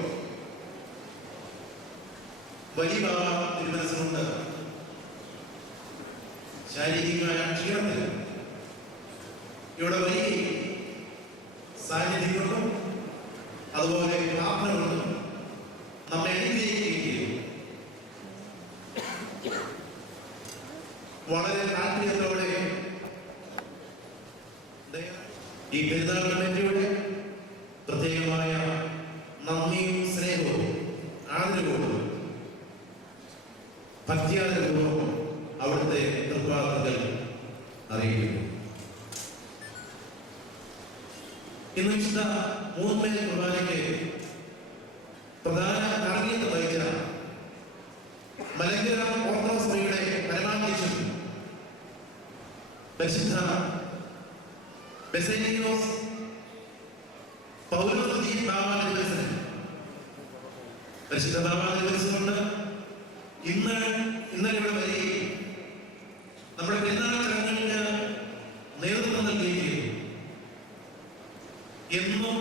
വലിയ തിരുമനസ്സുകൊണ്ട് ശാരീരികമായ ക്ഷീണത്തിൽ ഇവിടെ വലിയ സാന്നിധ്യം കൊണ്ടും അതുപോലെ പ്രാർത്ഥന കൊണ്ടും നമ്മെ അനുഗ്രഹിക്കുകയും വളരെ താല്പര്യത്തോടെ ഈ പെരുന്നാൾ കമ്മിറ്റിയുടെ പ്രത്യേകമായ നന്ദിയും സ്നേഹവും ആദരവും ഭക്തിയാദരവും അവിടുത്തെ തൃപ്പാദങ്ങൾ അറിയിക്കുന്നു. ഇന്ന് വിശുദ്ധ മൂന്നേ കുർബാനയ്ക്ക് പ്രധാന കാർമ്മികത്വം വഹിച്ച മലങ്കര ഓർത്തഡോക്സ് സഭയുടെ പരമാധ്യക്ഷൻ പരിശുദ്ധ ബെസേലിയോസ് പൗലോസ് ബാബാദിവസൻ പരിശുദ്ധ ബാബാദിവസം കൊണ്ട് ഇന്നലെ ഇവിടെ വരികയും നമ്മുടെ പെരുന്നാൾ ചടങ്ങുകൾക്ക് നേതൃത്വം നൽകുകയും എന്നും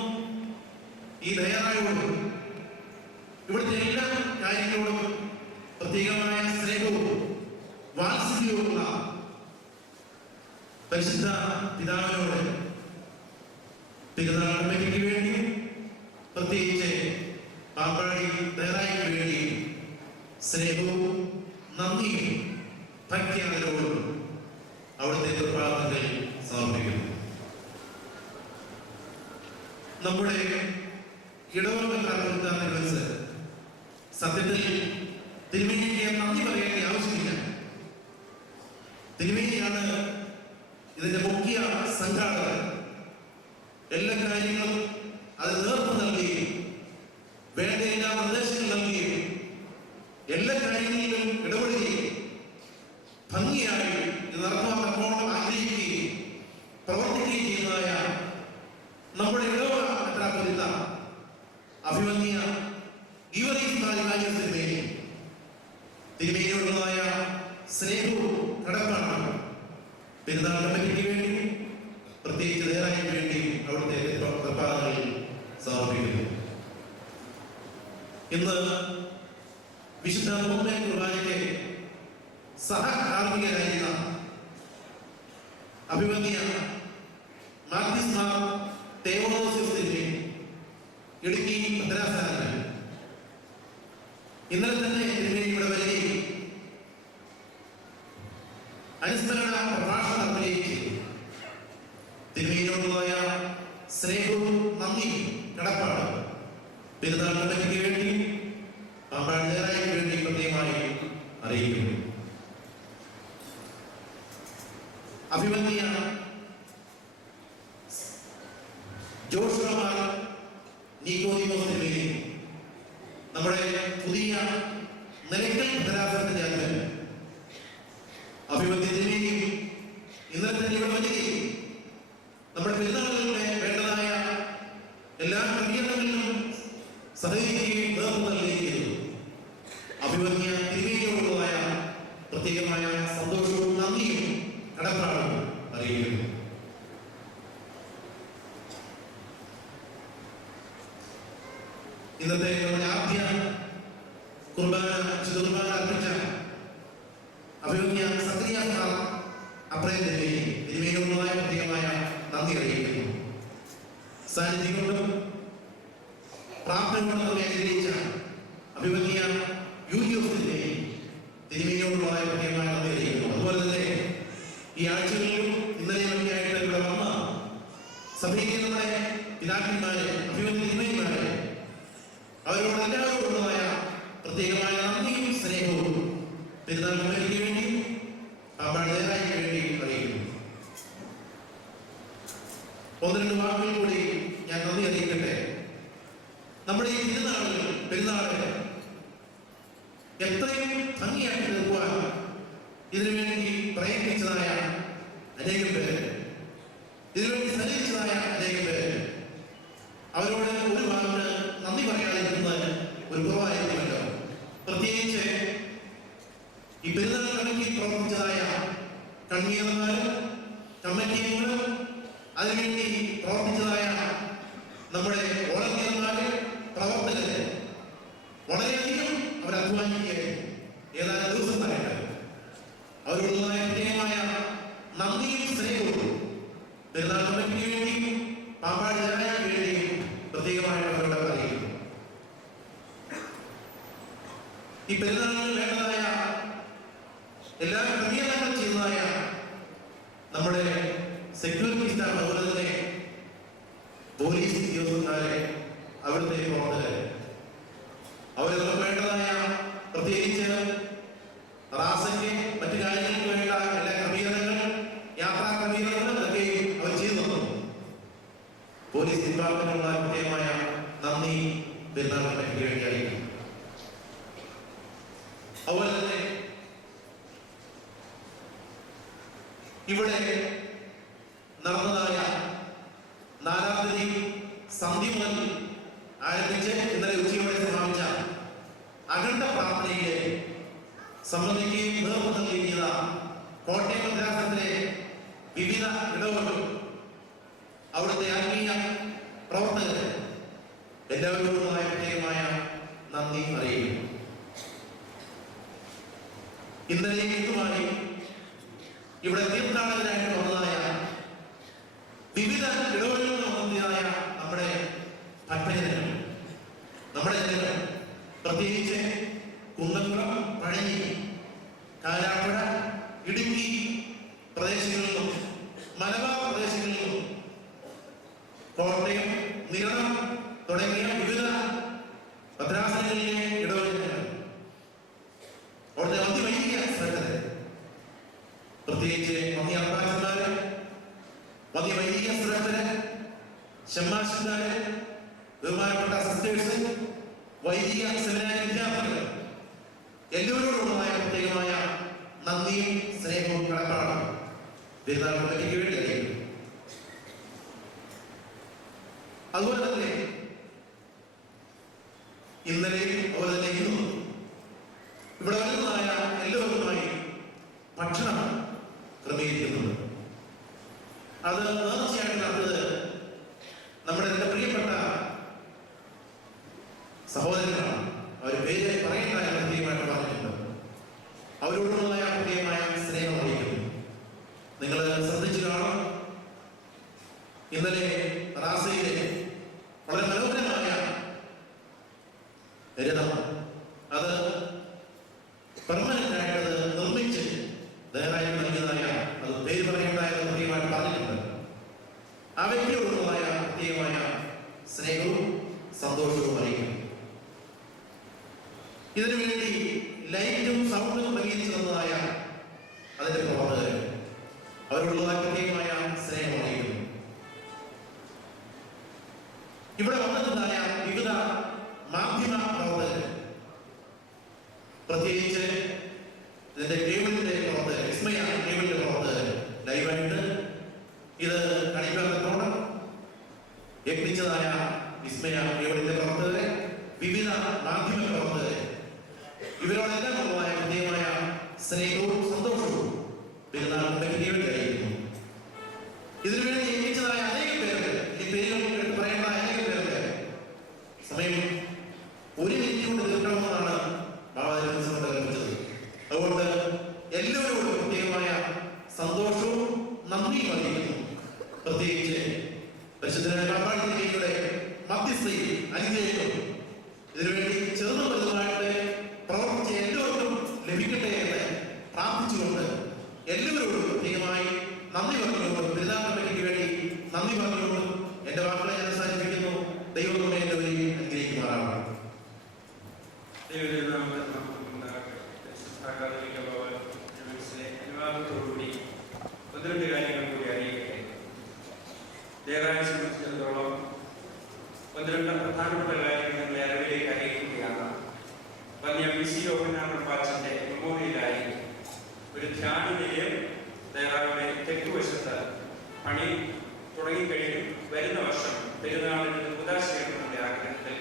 ഈ ദയായോടും ഇവിടുത്തെ എല്ലാ കാര്യങ്ങളോടും പ്രത്യേകമായ സ്നേഹവും വാത്സല്യവുമുള്ള പരിശുദ്ധ പിതാവിനോട് പെരുന്നാൾ കമ്മിറ്റിക്ക് വേണ്ടി പ്രത്യേകിച്ച് പാമ്പാടി ദയറായിക്ക് വേണ്ടി സ്നേഹവും നന്ദിയും ഭക്തിയാദരവോടും അവിടുത്തെ പ്രാർത്ഥനകൾ സമർപ്പിക്കുന്നു. നമ്മുടെ ഇടവകക്കാർക്ക് സത്യത്തിൽ തിരുമേനിക്ക് നന്ദി പറയേണ്ട ആവശ്യമില്ല. തിരുമേനിയാണ് ഇതിന്റെ മുഖ്യ സംഘാടകർ. എല്ലാ കാര്യങ്ങളും അത് നേതൃത്വം നൽകുകയും വേണ്ട എല്ലാ നിർദ്ദേശങ്ങൾ നൽകുകയും എല്ലാ കാര്യങ്ങളിലും ഇടപെടുകയും ഭംഗിയായി ഇത് നടപ്പാക്കാൻ ആഗ്രഹിക്കുകയും പ്രവർത്തിക്കുകയും ചെയ്യുന്നതായ നമ്മുടെ ഇടവക മെത്രാപ്പൊലീത്ത അഭിമന്യ തിരുമേനിയോടുള്ളതായ സ്നേഹവും കടപ്പാണ് പെരുന്നാൾ കമ്മിറ്റിക്ക് വേണ്ടി പ്രത്യേകിച്ച് ദയറായിക്ക് വേണ്ടി അവിടുത്തെ പ്രഭാതങ്ങളിൽ സമർപ്പിക്കുന്നു. ഇന്ന് വിശുദ്ധ മൂന്നേ കുർബാനയ്ക്ക് സഹകാർമ്മികരായിരുന്ന അഭിമന്യ മാർട്ടിസ് മാർ തേവോസിന്റെ ഇടുക്കി ഭദ്രാസനത്തിൽ ഇന്നലെ തന്നെ തിരുമേനി ഇവിടെ വരികയും അനുസ്മരണ പ്രഭാഷണം നടത്തുകയും തിരുമേനിയോടുള്ളതായ സ്നേഹവും നന്ദിയും കടപ്പാട് പെരുന്നാൾ കമ്മിറ്റിക്ക് വേണ്ടി പാമ്പാടിക്ക് വേണ്ടി പ്രത്യേകമായി അറിയിക്കുന്നു. അഭിമന്യ ജോഷുമാർ നിക്കോദിമോസിന് നമ്മുടെ പുതിയ നിലയ്ക്കൽ ഭദ്രാസനത്തിന്റെ അംഗം അഭിമന്യത്തിനെയും ഇന്നലെ തന്നെ ഇവിടെ വരികയും നമ്മുടെ പെരുന്നാളുകളുടെ വേണ്ടതായ എല്ലാ ക്രമീകരണങ്ങളിലും സഹകരിക്കുകയും നേതൃത്വം നൽകുകയും ചെയ്തു. അഭിമന്യ തിരുമേനിയോടുള്ളതായ പ്രത്യേകമായ സന്തോഷവും നന്ദിയും കടപ്പാടും അറിയിക്കുന്നു. ഇന്നത്തെ നമ്മുടെ ആദ്യ കുർബാന കുർബാന അർപ്പിച്ച അഭിമന്യ സക്രിയ തിരുമേനിയോടുള്ളതായ പ്രത്യേകമായ നന്ദി അറിയിക്കുന്നു. സാന്നിധ്യം കൊണ്ടും പ്രാർത്ഥന കൊണ്ടും നമ്മെ അനുഗ്രഹിച്ച അഭിമന്യ യൂരിയോസിന്റെ തിരുമേനിയോടുള്ളതായ പ്രത്യേകമായ നന്ദി അറിയിക്കുന്നു. അതുപോലെ തന്നെ ഈ ആഴ്ചകളിലും ഇന്നലെയൊക്കെ ആയിട്ട് ഇവിടെ വന്ന സഭയിലെ നമ്മുടെ പിതാക്കന്മാരെ അഭിമന്യ തിരുമേനിമാരെ അവരോട് എല്ലാവരോടുള്ളതായ പ്രത്യേകമായ നന്ദിയും സ്നേഹവും പെരുന്നാൾ കമ്മിറ്റിക്ക് വേണ്ടിയും പാമ്പാടിക്ക് വേണ്ടിയും അറിയിക്കുന്നു. ഒന്ന് രണ്ട് വാക്കുകൾ കൂടി ഞാൻ നന്ദി അറിയിക്കട്ടെ. നമ്മുടെ ഈ പെരുന്നാളുകൾ എത്രയും ഭംഗിയാക്കി തീർക്കുവാൻ ഇതിനുവേണ്ടി പ്രയത്നിച്ചതായ അനേകം പേര്, ഇതിനുവേണ്ടി സഞ്ചരിച്ചതായ അനേകം പേര്, അവരോട് ഒരു വാക്കിന് നന്ദി പറയാതിരിക്കുന്നത് ഒരു കുറവായിരിക്കുമല്ലോ. പ്രത്യേകിച്ച് ഈ പെരുന്നാൾ കമ്മിറ്റി പ്രവർത്തിച്ചതായ കൺവീനർമാരും കമ്മിറ്റികളും അതിനുവേണ്ടി പ്രവർത്തിച്ചതായ നമ്മുടെ വോളണ്ടിയർമാര് പ്രവർത്തകര് വളരെയധികം അവർ അധ്വാനിക്കുകയായിരുന്നു. ഏതാനും ദിവസമായിട്ട് അവരുള്ളതായ പ്രത്യേകമായ നന്ദിയും സ്നേഹവും പെരുന്നാൾ കമ്മിറ്റിക്ക് വേണ്ടിയും പാമ്പാടി ജനതയ്ക്ക് വേണ്ടിയും പ്രത്യേകമായിട്ട് അവരോട് പറയുന്നു. ഈ പെരുന്നാളിന് വേണ്ടതായ എല്ലാ ക്രമീകരണങ്ങളും ചെയ്തതായ നമ്മുടെ സെക്യൂരിറ്റി സ്റ്റാഫ്, അതുപോലെ തന്നെ പോലീസ് ഉദ്യോഗസ്ഥന്മാരെ, അവിടുത്തെ പ്രവർത്തകരെ, അവരെ നമുക്ക് വേണ്ടതായ പ്രത്യേകിച്ച് റാസയ്ക്ക് മറ്റു കാര്യങ്ങൾക്ക് വേണ്ട എല്ലാ ക്രമീകരണങ്ങളും, യാത്രാ ക്രമീകരണങ്ങളും ഒക്കെ അവർ ചെയ്തു തന്നു. പോലീസ് ഡിപ്പാർട്ട്മെന്റിനുള്ള പ്രത്യേകമായ നന്ദി പെരുന്നാൾ കമ്മിറ്റിക്ക് വേണ്ടി അറിയിക്കുന്നു. അതുപോലെ തന്നെ ഇവിടെ നടന്നതായ 4-ാം തീയതി സന്ധ്യ മുതൽ ആരംഭിച്ച് ഇന്നലെ ഉച്ചയോടെ സമാപിച്ച അഖണ്ഡ പ്രാർത്ഥനയെ സംബന്ധിക്കുകയും നേതൃത്വം നൽകിയ കോട്ടയം മദ്രാസത്തിലെ വിവിധ ഇടവകളും അവിടുത്തെ ആത്മീയ പ്രവർത്തകർ എല്ലാവരോടുമായ പ്രത്യേകമായ നന്ദി അറിയിക്കുന്നു. ഇന്നലെയും ഇന്നുമായി ഇവിടെ തീർത്ഥാടകരായിട്ട് വന്നതായ വിവിധ ഇടവകളിൽ വന്നതായ നമ്മുടെ ഭക്തജനങ്ങൾ, നമ്മുടെ ജനങ്ങൾ, പ്രത്യേകിച്ച് കുന്നംകുളം, പഴഞ്ഞി, കാരാപ്പുഴ, ഇടുക്കി പ്രദേശങ്ങളിൽ നിന്നും മലബാർ പ്രദേശങ്ങളിൽ നിന്നും കോട്ടയം, നിരണം തുടങ്ങിയ വിവിധ ഭദ്രാസനങ്ങളിലെ ഇടവകളിൽ അവിടുത്തെ അതിവൈദിക ശ്രദ്ധ, പ്രത്യേകിച്ച് അർപ്പാച്ചന്മാര്, വൈദിക ശ്രദ്ധര്, ഷമ്മാശന്മാര്, ബഹുമാനപ്പെട്ട സിസ്റ്റേഴ്സ്, വൈദിക സെമിനാരി വിദ്യാർത്ഥികൾ എല്ലാവരോടുള്ളതായ പ്രത്യേകമായ നന്ദിയും സ്നേഹവും കടപ്പാടും പെരുന്നാൾ കമ്മിറ്റിക്ക് വേണ്ടി അറിയിക്കുന്നു. അതുപോലെ തന്നെ ഇന്നലെയും അതുപോലെ തന്നെ ഇന്നും ഇവിടെ വരുന്നതായ എല്ലാവർക്കുമായി ഭക്ഷണം ക്രമീകരിക്കുന്നുണ്ട്. അത് തീർച്ചയായിട്ടും നടന്നത് നമ്മുടെ എൻ്റെ പ്രിയപ്പെട്ട സഹോദരങ്ങളാണ്. അവർ പേര് പറയേണ്ടതായ പ്രത്യേകമായിട്ട് പറഞ്ഞിട്ടുണ്ട്. അവരോടുള്ളതായ പ്രത്യേകമായ സ്നേഹം അറിയിക്കുന്നു. നിങ്ങൾ ശ്രദ്ധിച്ചു കാണാം, ഇന്നലെ റാസയിലെ വളരെ മനോഹരമായ രഥം, അത് പെർമനന്റ് ആയിട്ട് നിർമ്മിച്ച് ദയവായി നൽകിയതായ, അത് പേര് പറയേണ്ടതായ പ്രത്യേകമായിട്ട് പറഞ്ഞിട്ടുണ്ട്. ആ വ്യക്തിയോടുള്ളതായ പ്രത്യേകമായ സ്നേഹവും സന്തോഷവും അറിയിക്കുന്നു. ഇതിനുവേണ്ടി ലൈറ്റും സൗണ്ടും ക്രമീകരിച്ചു തന്നതായ അതിന്റെ പ്രവർത്തകർ, അവരുള്ളതായ പ്രത്യേകമായ സ്നേഹം അറിയിക്കുന്നു. ഇവിടെ വന്നതായ വിവിധ മാധ്യമ പ്രവർത്തകർ, പ്രത്യേകിച്ച് ഇതിന്റെ കേബിളിന്റെ പ്രവർത്തകർ, വിസ്മയ കേബിളിന്റെ പ്രവർത്തകർ ലൈവായിട്ട് ഇത് കാണിക്കാത്തോളം യത്നിച്ചതായ വിസ്മയ കേബിളിന്റെ പ്രവർത്തകരെ, വിവിധ മാധ്യമ പ്രവർത്തകരെ, ഇവരോടെല്ലാം ഉള്ളതായ പ്രത്യേകമായ സ്നേഹവും സന്തോഷവും പെരുന്നാൾ കമ്മിറ്റിക്ക് വേണ്ടി അറിയിക്കുന്നു. ഇതിനുവേണ്ടി യത്നിച്ചതായ അനേകം പേർക്ക്, ഈ പേരുകൾ പറയേണ്ട അനേകം പേർക്ക് സമയം 1 മിനിറ്റ് കൊണ്ട് തീർക്കണമെന്നാണ് ബാബാചാര്യ കൽപ്പിച്ചത്. അതുകൊണ്ട് എല്ലാവരോടും പ്രത്യേകമായ സന്തോഷവും നന്ദിയും അറിയിക്കുന്നു. പ്രത്യേകിച്ച് പരിശുദ്ധനായ ബാബാചാര്യയുടെ മധ്യസ്ഥയിൽ അനുഗ്രഹിക്കും ഇതിനുവേണ്ടി ചെറുതും വലുതുമായിട്ട് പ്രവർത്തിച്ച എല്ലാവർക്കും ലഭിക്കട്ടെ എന്ന് പ്രാർത്ഥിച്ചുകൊണ്ട് എല്ലാവരോടും പ്രത്യേകമായി നന്ദി പറഞ്ഞുകൊണ്ട്, പെരുന്നാൾ കമ്മിറ്റിക്ക് വേണ്ടി നന്ദി പറഞ്ഞുകൊണ്ട് എന്റെ വാക്കുകളെ ഞാൻ അവസാനിപ്പിക്കുന്നു. ദൈവം നമ്മെ എല്ലാവരെയും അനുഗ്രഹിക്കുമാറാവണം. അനുവാദത്തോടുകൂടി 1-2 കാര്യങ്ങൾ കൂടി അറിയിക്കട്ടെ. ദേവാലയം സംബന്ധിച്ചിടത്തോളം 1-2 പ്രധാനപ്പെട്ട കാര്യങ്ങൾ നിങ്ങളെ അറിവിലേക്ക് അറിയിക്കുകയാണ്. വന്യ PC യോഹന്നാന്റെ മെമ്മോറിയലായി ഒരു ധ്യാന നിലയം ദേവാലയയുടെ തെക്കുവശത്ത് പണി തുടങ്ങിക്കഴിഞ്ഞു. വരുന്ന വർഷം പെരുന്നാളിന് ഉദാശീലങ്ങളുടെ ആഗ്രഹത്തിൽ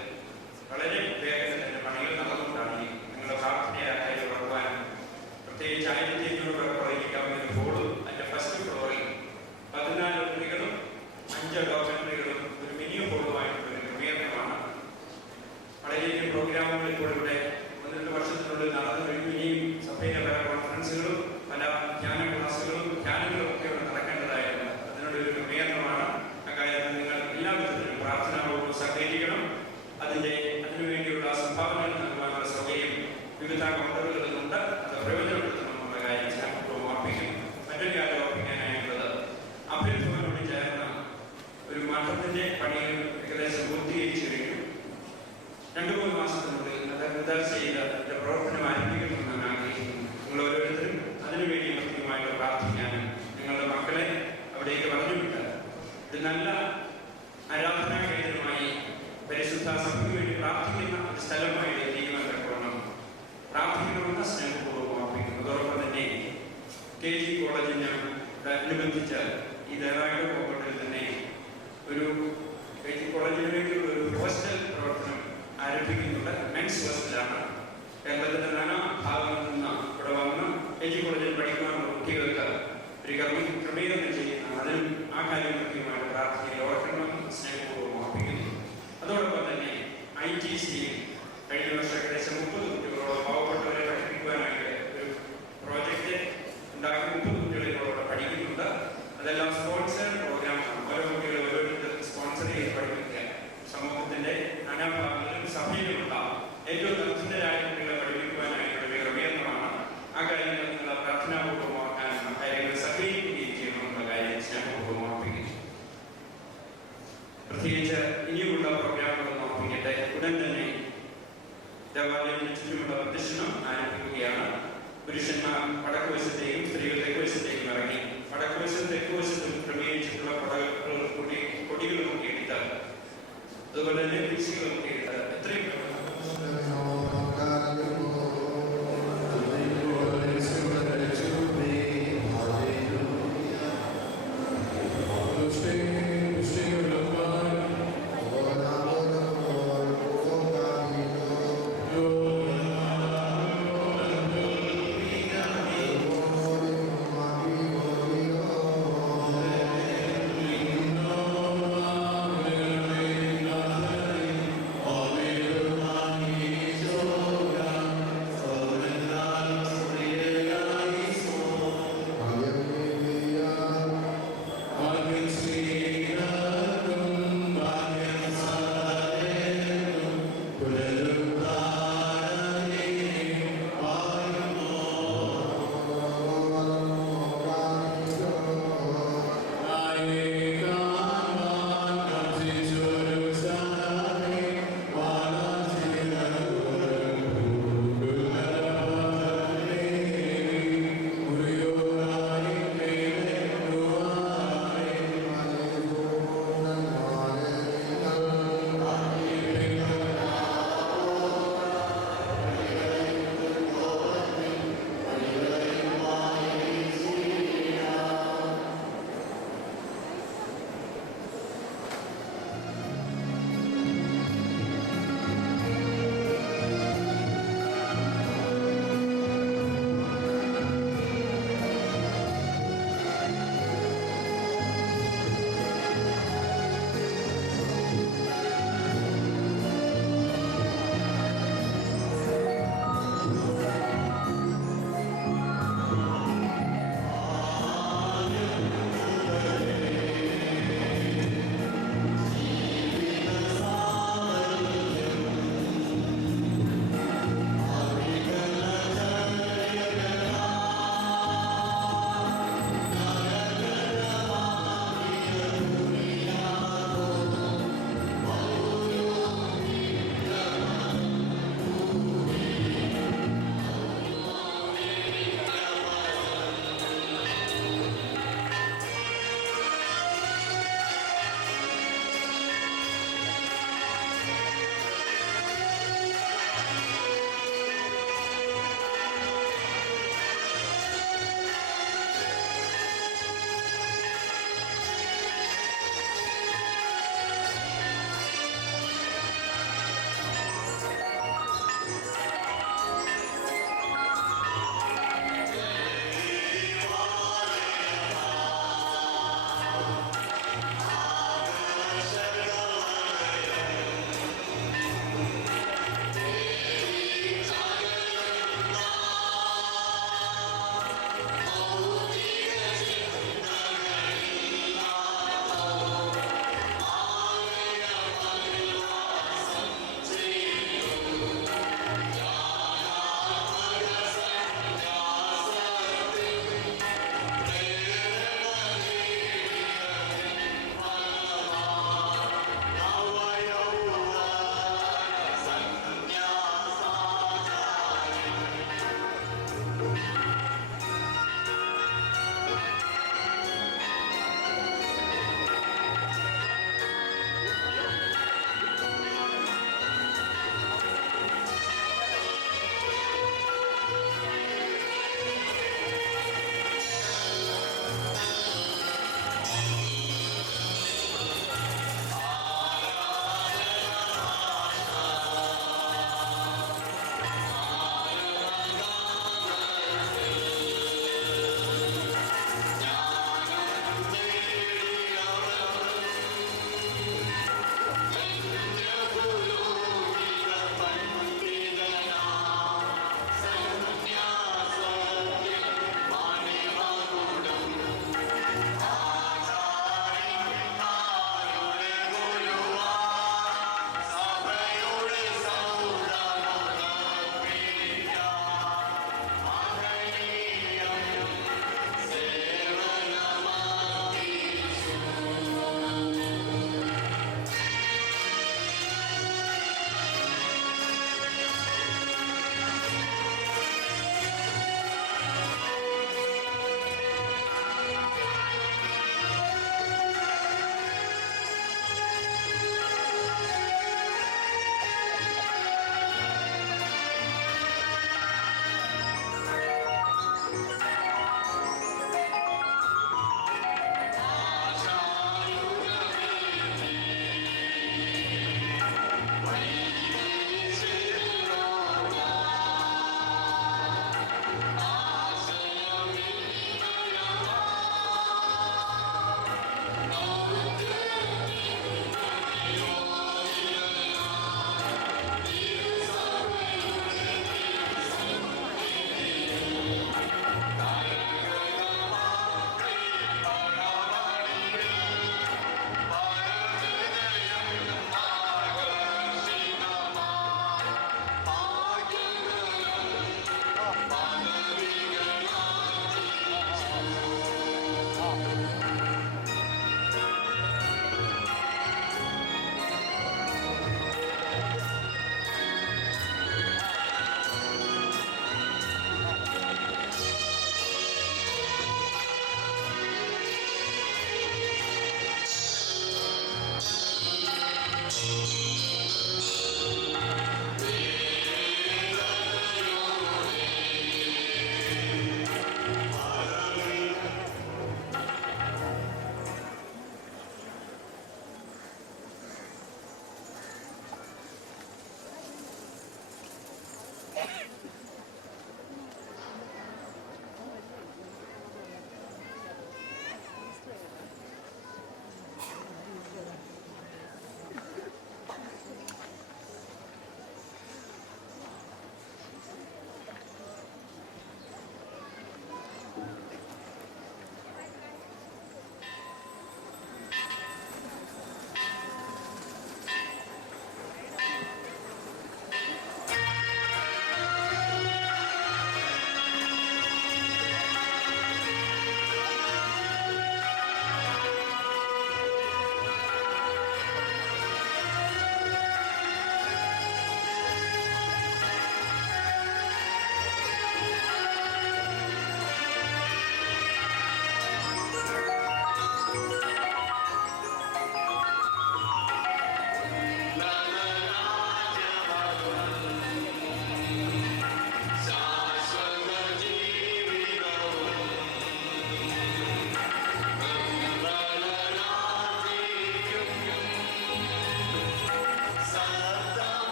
വളരെ വേഗത്തിൽ തന്നെ പണികൾ നടന്നുകൊണ്ടാണ്. നിങ്ങളുടെ പ്രാർത്ഥനയായി വളർത്താനും പ്രത്യേകിച്ച് 1500 പേർ പ്രവഹിക്കാവുന്ന ഒരു ഹോളും അതിൻ്റെ ഫസ്റ്റ് ഫ്ലോറിൽ 14 മുറികളും 5 ഡോക്ടറികളും ഒരു മിനി ഹോളുമായിട്ടുള്ള ഒരു ക്രമീകരണമാണ്. വളരെയധികം പ്രോഗ്രാമുകൾ ഇപ്പോൾ ഇവിടെ 1-2 വർഷത്തിനുള്ളിൽ നടന്നു കഴിഞ്ഞു. ഇനിയും സഭയിലെ പല കോൺഫറൻസുകളും പല ധ്യാന ക്ലാസുകളും ധ്യാനങ്ങളും ഒക്കെ ഇവിടെ നടക്കേണ്ടതായിരുന്നു. അതിനുള്ളൊരു ക്രമീകരണമാണ്. അക്കാര്യത്തിൽ നിങ്ങൾ എല്ലാ വിധത്തിലും പ്രാർത്ഥനകളോട് സഹകരിക്കണം. അതിനുവേണ്ടിയുള്ള സംഭാവനകൾ നൽകുവാനുള്ള സൗകര്യം വിവിധ കൗണ്ടറുകളിലുണ്ട്. അത് പ്രയോജനപ്പെടുത്തണമെന്നുള്ള കാര്യം ഞാൻ ഓർമ്മിക്കും. മറ്റൊരു കാര്യം ഓർമ്മിക്കാനായിട്ടുള്ളത്, അഭ്യർത്ഥനയോട് ചേർന്ന ഒരു മഠത്തിന്റെ പണികൾ ഏകദേശം പൂർത്തീകരിച്ചു കഴിഞ്ഞു. 2-3 മാസത്തിനുള്ളിൽ അത് ചെയ്ത് അതിന്റെ പ്രവർത്തനം ആരംഭിക്കണമെന്ന് ഞാൻ ആഗ്രഹിക്കുന്നു. നിങ്ങൾ ഓരോരുത്തരും അതിനുവേണ്ടി കൃത്യമായിട്ട് പ്രാർത്ഥിക്കാനും നിങ്ങളുടെ മക്കളെ അവിടേക്ക് പറഞ്ഞുവിട്ട് ഒരു നല്ല ആരാധനാ കേന്ദ്രമായി പരിശുദ്ധ സഭയ്ക്ക് വേണ്ടി പ്രാർത്ഥിക്കുന്ന ഒരു സ്ഥലമായിട്ട് തീരുമാനം തക്കവണ്ണം പ്രാർത്ഥിക്കണമെന്ന സ്നേഹപൂർവ്വം ഓർമ്മിക്കുന്നു. അതോടൊപ്പം തന്നെ KG കോളേജിന് അനുബന്ധിച്ച് ഈ ദേവാലയ കോളേജിൽ തന്നെ ഒരു KG കോളേജിന് വേണ്ടിയുള്ള ഒരു ഹോസ്റ്റൽ പ്രവർത്തനം ആരംഭിക്കുന്നുണ്ട്. മെൻസ് ഹോസ്റ്റലാണ്. കേരളത്തിന്റെ നാനാ ഭാഗങ്ങളിൽ നിന്ന് ഇവിടെ വന്ന് KG കോളേജിൽ പഠിക്കുവാനുള്ള കുട്ടികൾക്ക് ഒരു ക്രമീകരണം ചെയ്യുന്ന അതിനും ആ കാര്യം കൃത്യമായിട്ട് പ്രാർത്ഥനയിൽ ഓർക്കണമെന്ന് സ്നേഹപൂർവ്വം ഓർമ്മിക്കുന്നു. അതോടൊപ്പം തന്നെ ITC-യിൽ കഴിഞ്ഞ വർഷം ഏകദേശം 30 കുട്ടികളോട് പാവപ്പെട്ടവരെ പഠിപ്പിക്കുവാനായിട്ട് ഒരു പ്രോജക്റ്റ് ഉണ്ടാക്കി 30 കുട്ടികളോട് പഠിക്കുന്നുണ്ട്. അതെല്ലാം സ്പോൺസേഡ് പ്രോഗ്രാമാണ്. ഓരോ കുട്ടികളെ ഓരോരുത്തർ സ്പോൺസർ ചെയ്ത് പഠിപ്പിക്കുക. സമൂഹത്തിന്റെ നാനാഭാഗങ്ങളിലും സഭയിലുമുള്ള ഏറ്റവും നിർദ്ധനരായ കുട്ടികളെ പഠിപ്പിക്കുവാനായിട്ടുള്ള ഒരു ക്രമീകരണമാണ്. ആ കാര്യങ്ങൾ നിങ്ങൾ പ്രാർത്ഥനാപൂർവ്വം ഓർക്കാനും ആ കാര്യങ്ങൾ സഹകരിക്കുകയും ചെയ്യണമെന്നുള്ള കാര്യം സ്നേഹപൂർവ്വം ഓർമ്മിക്കുന്നു. പ്രത്യേകിച്ച് ഇനിയുമുള്ള പ്രോഗ്രാമുകൾ ഓർമ്മിക്കട്ടെ. ഉടൻ തന്നെ ദേവാലയത്തിന് ചുറ്റുമുള്ള പ്രദക്ഷിണം ആരംഭിക്കുകയാണ്. പുരുഷന്മാർ വടക്കുവശത്തേക്കും സ്ത്രീകൾ തെക്കുവശത്തേക്കും ഇറങ്ങി വടക്കുവശത്തും തെക്കുവശത്തും ക്രമീകരിച്ചിട്ടുള്ള കൊടികളും ഒക്കെ എടുത്ത് അതുപോലെ തന്നെ കുരിശുകളും ഒക്കെ എടുത്ത് എത്രയും Amen.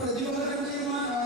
പ്രതിവാദങ്ങളുടെയും